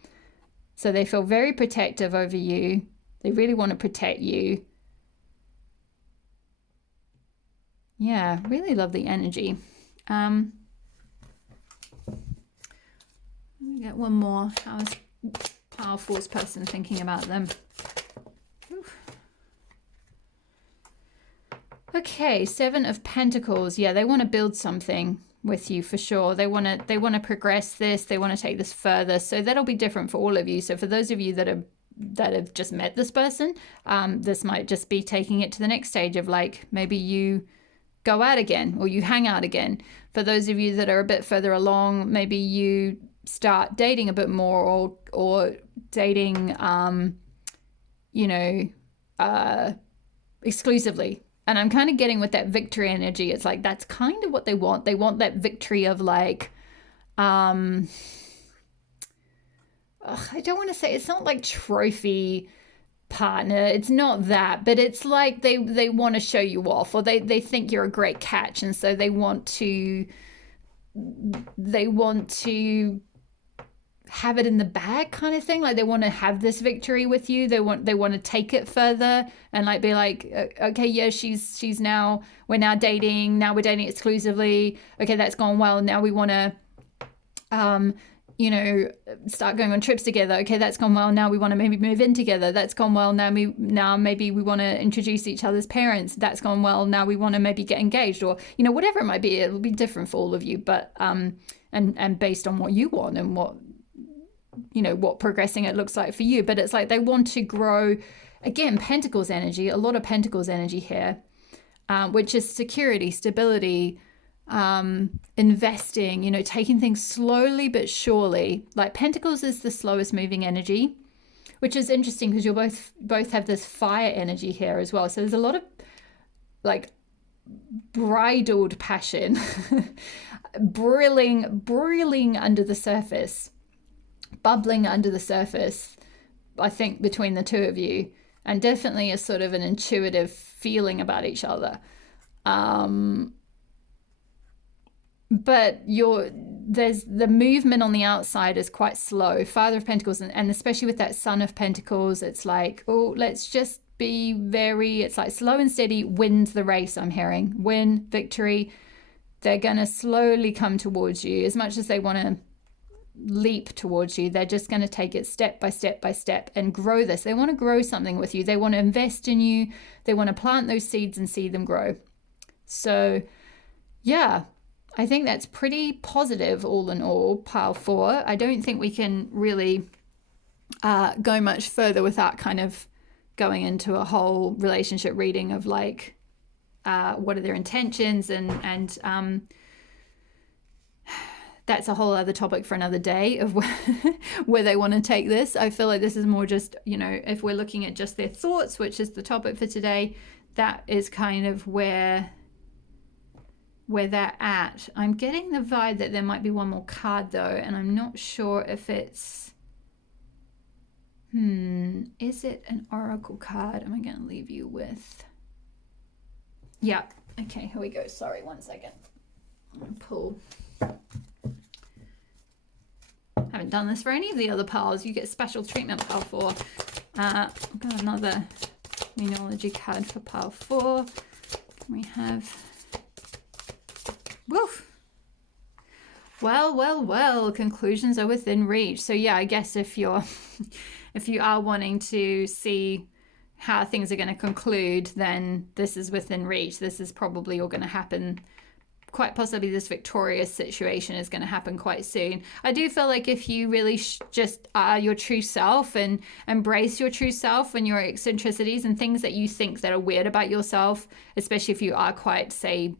So they feel very protective over you. They really want to protect you. Yeah, really lovely energy. Let me get one more. How powerful is person thinking about them? Oof. Okay, Seven of Pentacles. Yeah, they want to build something with you for sure. They want to progress this. They want to take this further. So that'll be different for all of you. So for those of you that have just met this person, this might just be taking it to the next stage of like maybe you go out again or you hang out again. For those of you that are a bit further along, maybe you start dating a bit more or dating exclusively. And I'm kind of getting with that victory energy. It's like that's kind of what they want. They want that victory of like I don't want to say, it's not like trophy partner, it's not that, but it's like they want to show you off, or they think you're a great catch, and so they want to have it in the bag kind of thing. Like they want to have this victory with you. They want to take it further and like be like, okay, yeah, we're now dating, now we're dating exclusively, okay, that's gone well, now we want to start going on trips together. Okay, that's gone well. Now we want to maybe move in together. That's gone well. Now maybe we want to introduce each other's parents. That's gone well. Now we want to maybe get engaged, or whatever it might be. It'll be different for all of you, but and based on what you want and what what progressing it looks like for you. But it's like they want to grow, again, Pentacles energy, a lot of Pentacles energy here, which is security, stability, investing, taking things slowly but surely. Like Pentacles is the slowest moving energy, which is interesting because you both have this fire energy here as well. So there's a lot of like bridled passion, broiling under the surface, bubbling under the surface, I think, between the two of you, and definitely a sort of an intuitive feeling about each other. But there's the movement on the outside is quite slow. Father of Pentacles, and especially with that Son of Pentacles, it's like, oh, let's just be it's like slow and steady wins the race. I'm hearing win, victory. They're going to slowly come towards you. As much as they want to leap towards you, they're just going to take it step by step by step and grow this. They want to grow something with you. They want to invest in you. They want to plant those seeds and see them grow. So yeah, I think that's pretty positive all in all, pile 4. I don't think we can really go much further without kind of going into a whole relationship reading of like, what are their intentions, and that's a whole other topic for another day of where they want to take this. I feel like this is more just, if we're looking at just their thoughts, which is the topic for today, that is kind of where they're at. I'm getting the vibe that there might be one more card though, and I'm not sure if it's is it an oracle card? Am I going to leave you with? Yeah. Okay, here we go. Sorry, one second. I'm going to pull. Haven't done this for any of the other piles. You get special treatment, pile 4. I've got another numerology card for pile 4. We have... Woof! Well, conclusions are within reach. So yeah, I guess if you are wanting to see how things are going to conclude, then this is within reach. This is probably all going to happen. Quite possibly this victorious situation is going to happen quite soon. I do feel like if you really just are your true self and embrace your true self and your eccentricities and things that you think that are weird about yourself, especially if you are quite, say,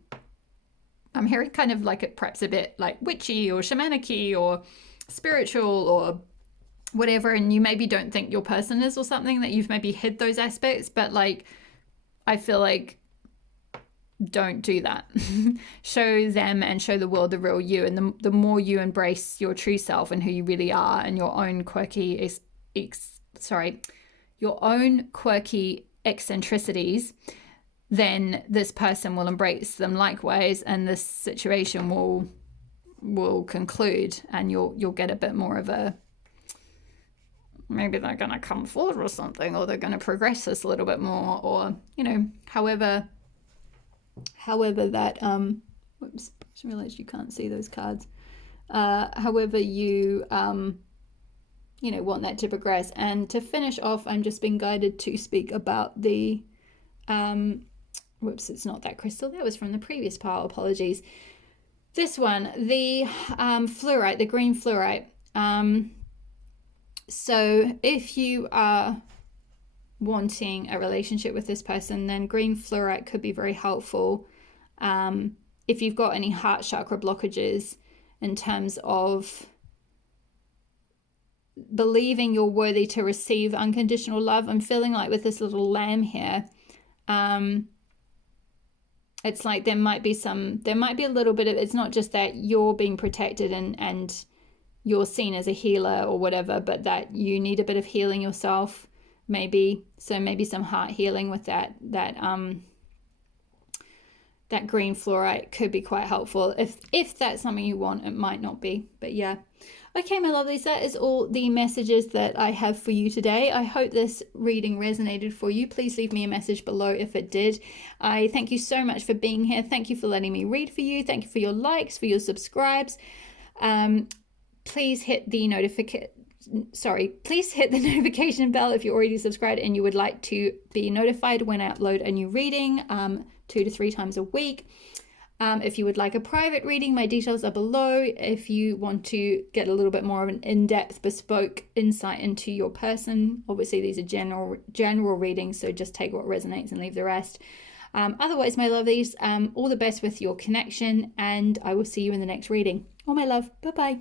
I'm hearing kind of like it perhaps a bit like witchy or shamanic-y or spiritual or whatever, and you maybe don't think your person is or something, that you've maybe hid those aspects, but like I feel like don't do that. Show them and show the world the real you, and the more you embrace your true self and who you really are and your own quirky eccentricities, then this person will embrace them likewise, and this situation will conclude, and you'll get a bit more of a, maybe they're going to come forward or something, or they're going to progress this a little bit more, or however that whoops, I just realized you can't see those cards. However you want that to progress. And to finish off, I'm just being guided to speak about the whoops, it's not that crystal, that was from the previous pile, apologies. This one, the fluorite, the green fluorite. So if you are wanting a relationship with this person, then green fluorite could be very helpful. If you've got any heart chakra blockages in terms of believing you're worthy to receive unconditional love, I'm feeling like with this little lamb here, it's like there might be a little bit of, it's not just that you're being protected and you're seen as a healer or whatever, but that you need a bit of healing yourself, maybe. So maybe some heart healing with that green fluorite could be quite helpful. If that's something you want, it might not be, but yeah. Okay, my lovelies, that is all the messages that I have for you today. I hope this reading resonated for you. Please leave me a message below if it did. I thank you so much for being here. Thank you for letting me read for you. Thank you for your likes, for your subscribes. Please hit the notification bell if you're already subscribed and you would like to be notified when I upload a new reading 2 to 3 times a week. If you would like a private reading, my details are below. If you want to get a little bit more of an in-depth, bespoke insight into your person, obviously these are general readings, so just take what resonates and leave the rest. Otherwise, my lovelies, all the best with your connection, and I will see you in the next reading. All my love. Bye-bye.